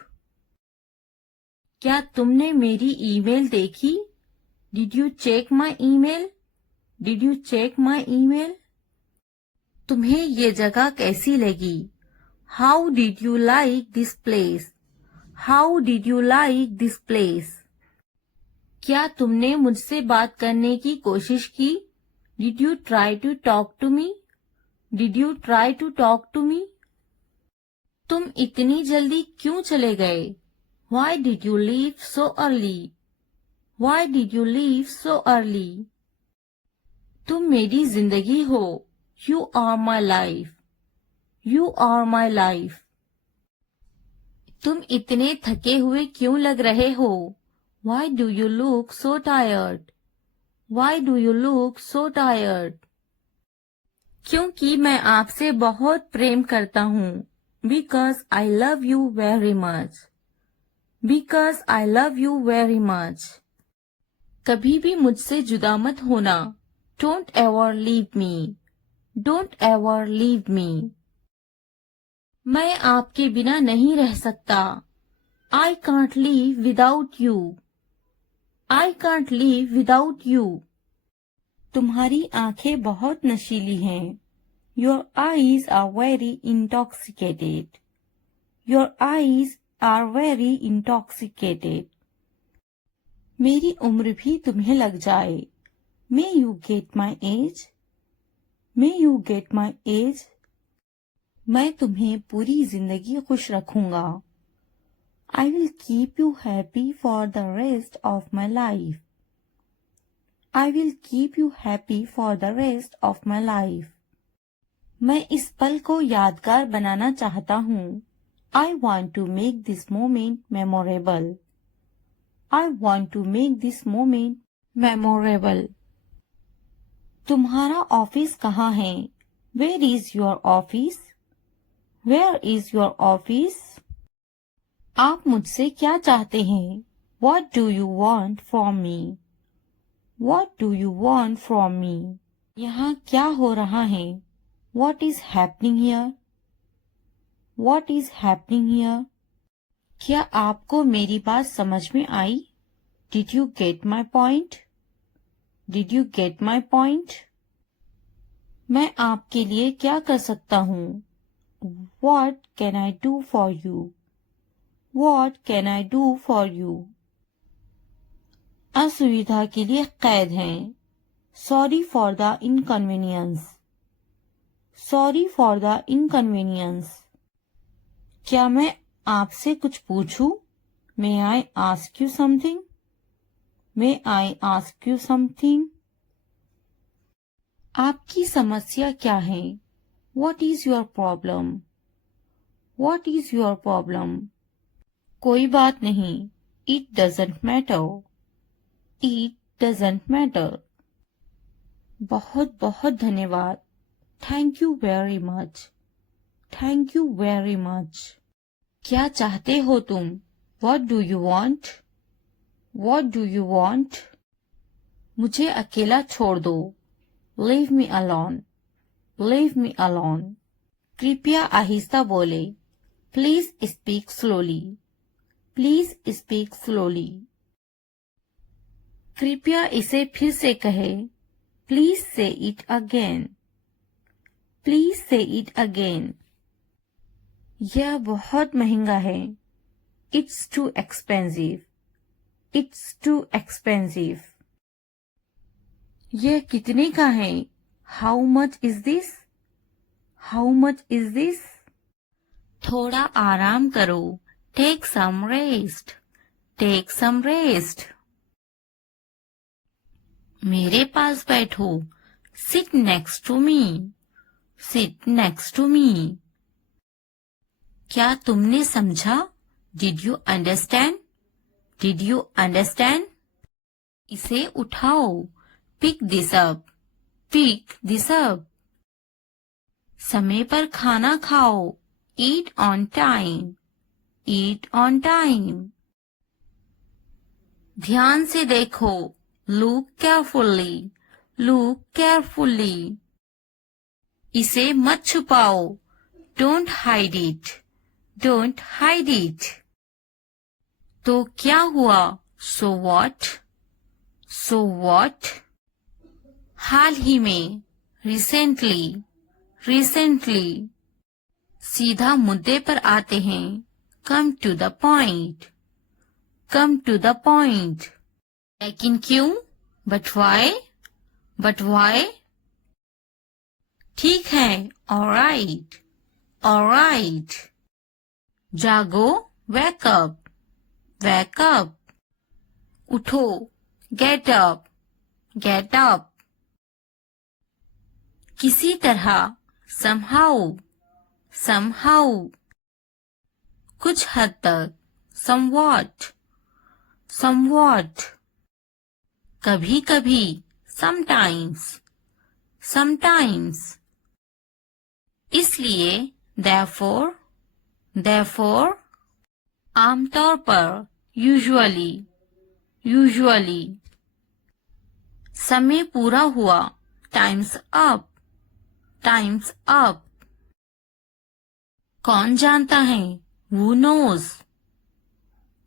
क्या तुमने मेरी ईमेल देखी? Did you check my email? Did you check my email? तुम्हें ये जगह कैसी लगी? How did you like this place? How did you like this place? क्या तुमने मुझसे बात करने की कोशिश की? Did you try to talk to me? Did you try to talk to me? तुम इतनी जल्दी क्यों चले गए? Why did you leave so early? Why did you leave so early? तुम मेरी जिंदगी हो. You are my life. You are my life. तुम इतने थके हुए क्यों लग रहे हो? Why do you look so tired? Why do you look so tired? क्योंकि मैं आपसे बहुत प्रेम करता हूँ. Because I love you very much. Because I love you very much. कभी भी मुझसे जुदा मत होना. Don't ever leave me. Don't ever leave me. मैं आपके बिना नहीं रह सकता. I can't live without you. I can't live without you. तुम्हारी आंखें बहुत नशीली हैं. Your eyes are very intoxicated. Your eyes are very intoxicated. मेरी उम्र भी तुम्हें लग जाए. May you get my age? May you get my age? मैं तुम्हें पूरी जिंदगी खुश रखूंगा. I will keep you happy for the rest of my life. I will keep you happy for the rest of my life. मैं इस पल को यादगार बनाना चाहता हूँ. I want to make this moment memorable. I want to make this moment memorable. तुम्हारा office कहाँ है? Where is your office? Where is your office? आप मुझसे क्या चाहते हैं? What do you want from me? What do you want from me? यहाँ क्या हो रहा है? What is happening here? What is happening here? क्या आपको मेरी बात समझ में आई? Did you get my point? Did you get my point? मैं आपके लिए क्या कर सकता हूँ? What can I do for you? What can I do for you? असुविधा के लिए कैद हैं. Sorry for the inconvenience. Sorry for the inconvenience. क्या मैं आपसे कुछ पूछूं? May I ask you something? May I ask you something? आपकी समस्या क्या है? What is your problem? What is your problem? कोई बात नहीं. It doesn't matter. It doesn't matter. बहुत बहुत धन्यवाद. Thank you very much. Thank you very much. क्या चाहते हो तुम? What do you want? What do you want? मुझे अकेला छोड़ दो. Leave me alone. Leave me alone. कृपया आहिस्ता बोले. Please speak slowly. Please speak slowly. कृपया इसे फिर से कहे. Please say it again. Please say it again. यह बहुत महंगा है. It's too expensive. It's too expensive. यह कितने का है? How much is this? How much is this? थोड़ा आराम करो. Take some rest. Take some rest. मेरे पास बैठो. Sit next to me. Sit next to me. क्या तुमने समझा? Did you understand? Did you understand? इसे उठाओ. Pick this up. Pick this up. समय पर खाना खाओ. Eat on time. Eat on time. ध्यान से देखो. Look carefully. Look carefully. इसे मत छुपाओ. Don't hide it. Don't hide it. तो क्या हुआ? So what? So what? हाल ही में. Recently. Recently. सीधा मुद्दे पर आते हैं. Come to the point. Come to the point. लेकिन क्यों? But why? But why? ठीक है. All right. All right. जागो. Wake up. Wake up. उठो. Get up. Get up. किसी तरह. Somehow. Somehow. कुछ हद तक. Somewhat. Somewhat. कभी कभी. Sometimes. Sometimes. इसलिए. Therefore. Therefore. आमतौर पर. Usually. Usually. समय पूरा हुआ. Time's up. Time's up. कौन जानता है? Who knows?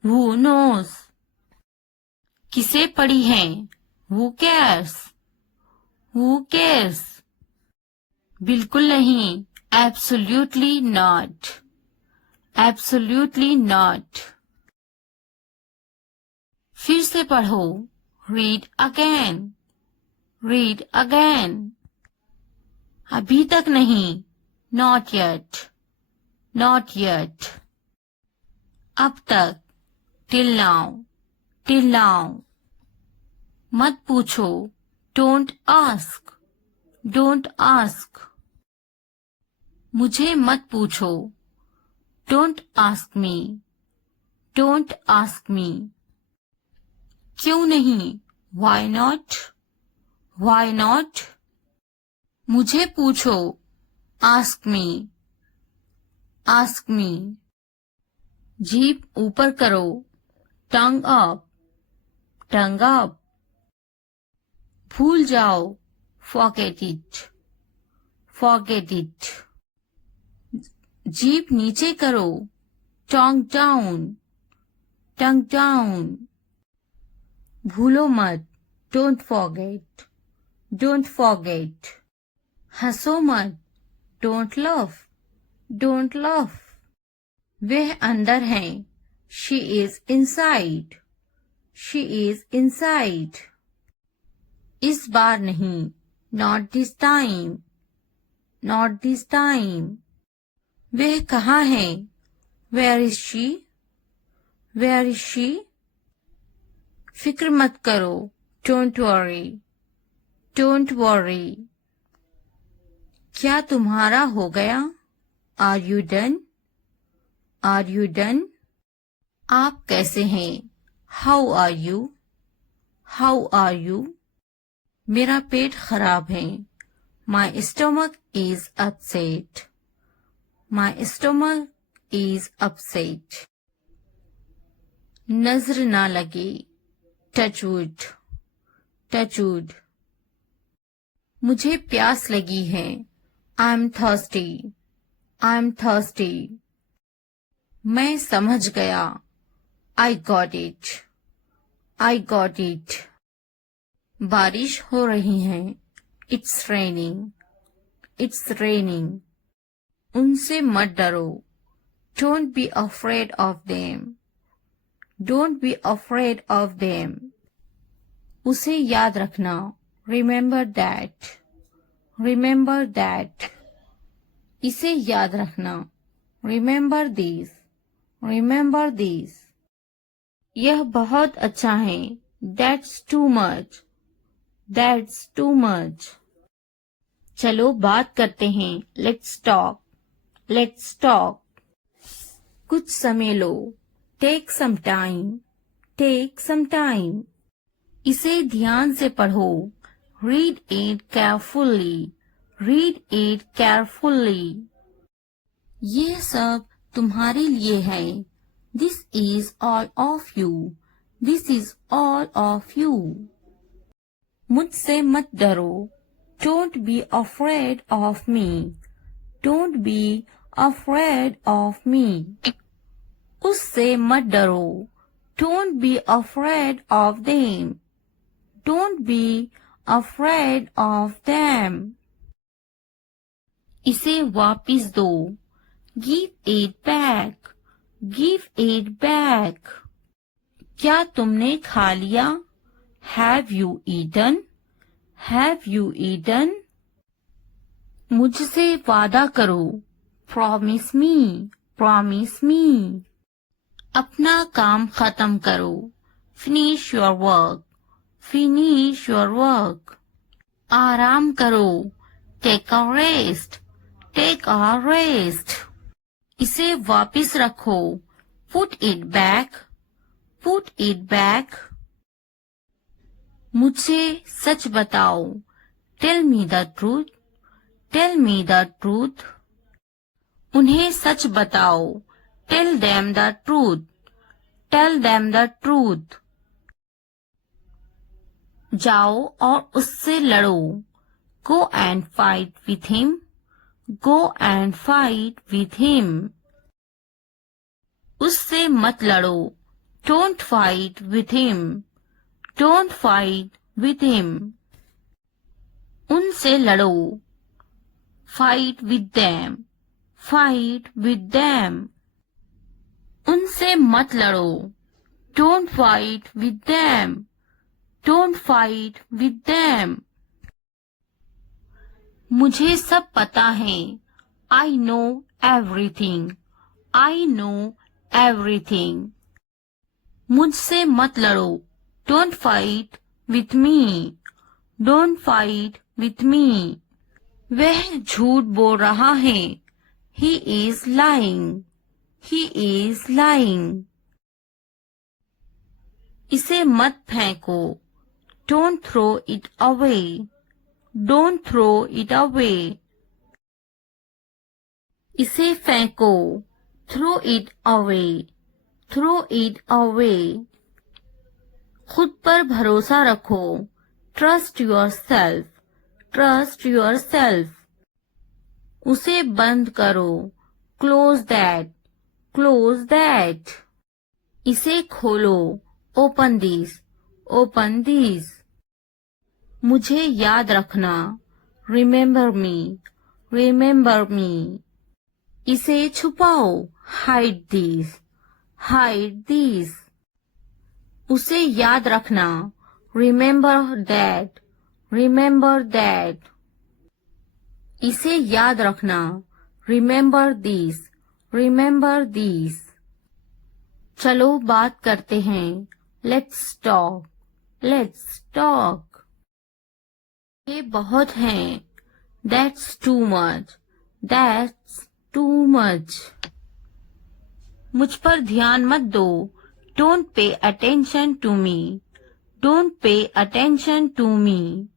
Who knows? किसे पड़ी है? Who cares? Who cares? बिल्कुल नहीं. Absolutely not. Absolutely not. फिर से पढ़ो. Read again. Read again. अभी तक नहीं. Not yet. Not yet. अब तक. Till now. Till now. मत पूछो. Don't ask. Don't ask. मुझे मत पूछो. Don't ask me. Don't ask me. क्यों नहीं? Why not? Why not? मुझे पूछो. Ask me. Ask me. जीभ ऊपर करो. Tongue up. Tongue up. भूल जाओ. Forget it. Forget it. जीभ नीचे करो. Tongue down. Tongue down. भूलो मत. Don't forget. Don't forget. हंसो मत. Don't laugh. Don't laugh. वह अंदर है. She is inside. She is inside. इस बार नहीं. Not this time. Not this time. वह कहाँ है? Where is she? Where is she? फिक्र मत करो. Don't worry. Don't worry. क्या तुम्हारा हो गया? Are you done? Are you done? आप कैसे हैं? How are you? How are you? मेरा पेट खराब है. My stomach is upset. My stomach is upset. नजर ना लगे. Touch wood. Touch wood. मुझे प्यास लगी है. I'm thirsty. I'm thirsty. मैं समझ गया. I got it. I got it. बारिश हो रही है. It's raining. It's raining. उनसे मत डरो. Don't be afraid of them. Don't be afraid of them. उसे याद रखना. Remember that. Remember that. इसे याद रखना. Remember this. Remember this. यह बहुत अच्छा है. That's too much. That's too much. चलो बात करते हैं, लेट्स टॉक, लेट्स टॉक। कुछ समय लो, take some time, take some time. इसे ध्यान से पढ़ो, read it carefully, read it carefully. ये सब तुम्हारे लिए है, this is all of you, this is all of you. मुझसे मत डरो, don't be afraid of me, don't be afraid of me. उससे मत डरो, don't be afraid of them, don't be afraid of them. इसे वापिस दो, give it back, give it back. क्या तुमने खा लिया? Have you eaten, have you eaten. मुझसे वादा करो, प्रॉमिस मी, प्रॉमिस मी। अपना काम खत्म करो, finish your work, finish your work. आराम करो, take a rest, take a rest. इसे वापिस रखो, put it back, put it back. मुझे सच बताओ, tell me the truth, tell me the truth. उन्हें सच बताओ, tell them the truth, tell them the truth. जाओ और उससे लड़ो, go and fight with him, go and fight with him. उससे मत लड़ो, don't fight with him, don't fight with him. उनसे लड़ो, fight with them, fight with them. उनसे मत लड़ो, don't fight with them, don't fight with them. मुझे सब पता है, I know everything, I know everything. मुझसे मत लड़ो, don't fight with me, don't fight with me. वह झूठ बोल रहा है, he is lying, he is lying. इसे मत फेंको, don't throw it away, don't throw it away. इसे फेंको, throw it away, throw it away. खुद पर भरोसा रखो, trust yourself, trust yourself. उसे बंद करो, क्लोज दैट, क्लोज दैट। इसे खोलो, ओपन दिस, ओपन दिस। मुझे याद रखना, रिमेम्बर मी, रिमेम्बर मी। इसे छुपाओ, हाइड दिस, हाइड दिस। उसे याद रखना, रिमेम्बर दैट, रिमेम्बर दैट। इसे याद रखना, रिमेम्बर दिस, रिमेम्बर दिस। चलो बात करते हैं, लेट्स टॉक, लेट्स टॉक। ये बहुत हैं, that's too much, that's too much. मुझ पर ध्यान मत दो, don't pay attention to me, don't pay attention to me.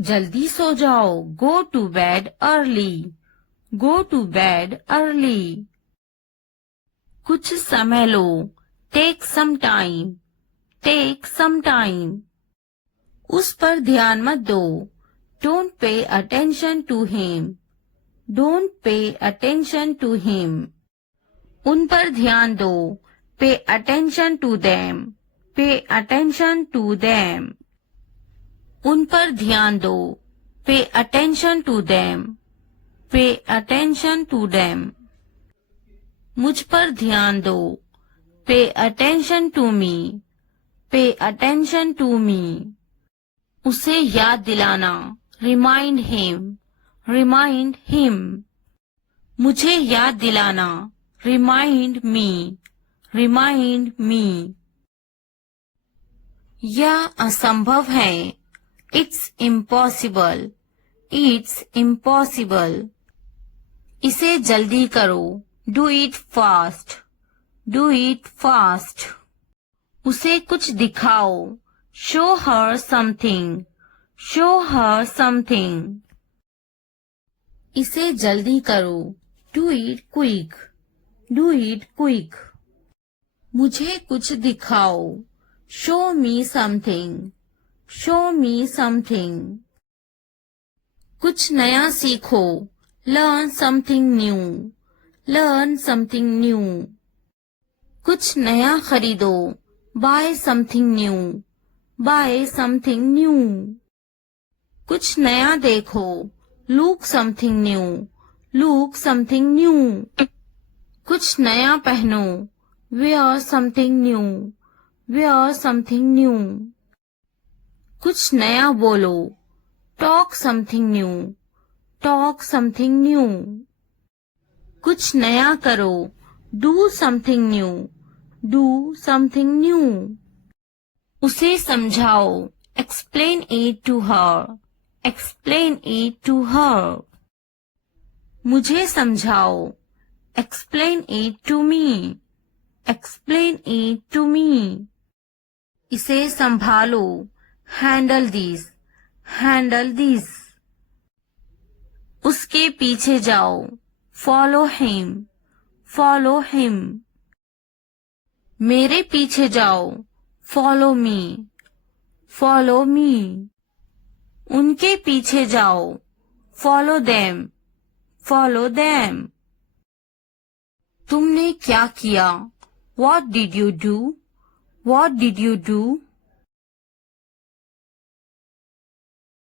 जल्दी सो जाओ, go to bed early, go to bed early. कुछ समय लो, take some time, take some time. उस पर ध्यान मत दो, don't pay attention to him, don't pay attention to him. उन पर ध्यान दो, pay attention to them, pay attention to them. उन पर ध्यान दो, pay attention to them, pay attention to them. मुझ पर ध्यान दो, पे अटेंशन टू मी, पे अटेंशन टू मी। उसे याद दिलाना, रिमाइंड हिम, रिमाइंड हिम। मुझे याद दिलाना, रिमाइंड मी, रिमाइंड मी। यह असंभव है, It's impossible. It's impossible. इसे जल्दी करो. Do it fast. Do it fast. उसे कुछ दिखाओ. Show her something. Show her something. इसे जल्दी करो. Do it quick. Do it quick. मुझे कुछ दिखाओ. Show me something. Show me something. कुछ नया सीखो. Learn something new. Learn something new. कुछ नया खरीदो. Buy something new. Buy something new. कुछ नया देखो. Look something new. Look something new. कुछ नया पहनो. Wear something new. Wear something new. कुछ नया बोलो. Talk something new. Talk something new. कुछ नया करो. Do something new. Do something new. उसे समझाओ. Explain it to her. Explain it to her. मुझे समझाओ. Explain it to me. Explain it to me. इसे संभालो. Handle this. Handle this. उसके पीछे जाओ. Follow him. Follow him. मेरे पीछे जाओ. Follow me. Follow me. उनके पीछे जाओ. Follow them. Follow them. तुमने क्या किया? What did you do? What did you do?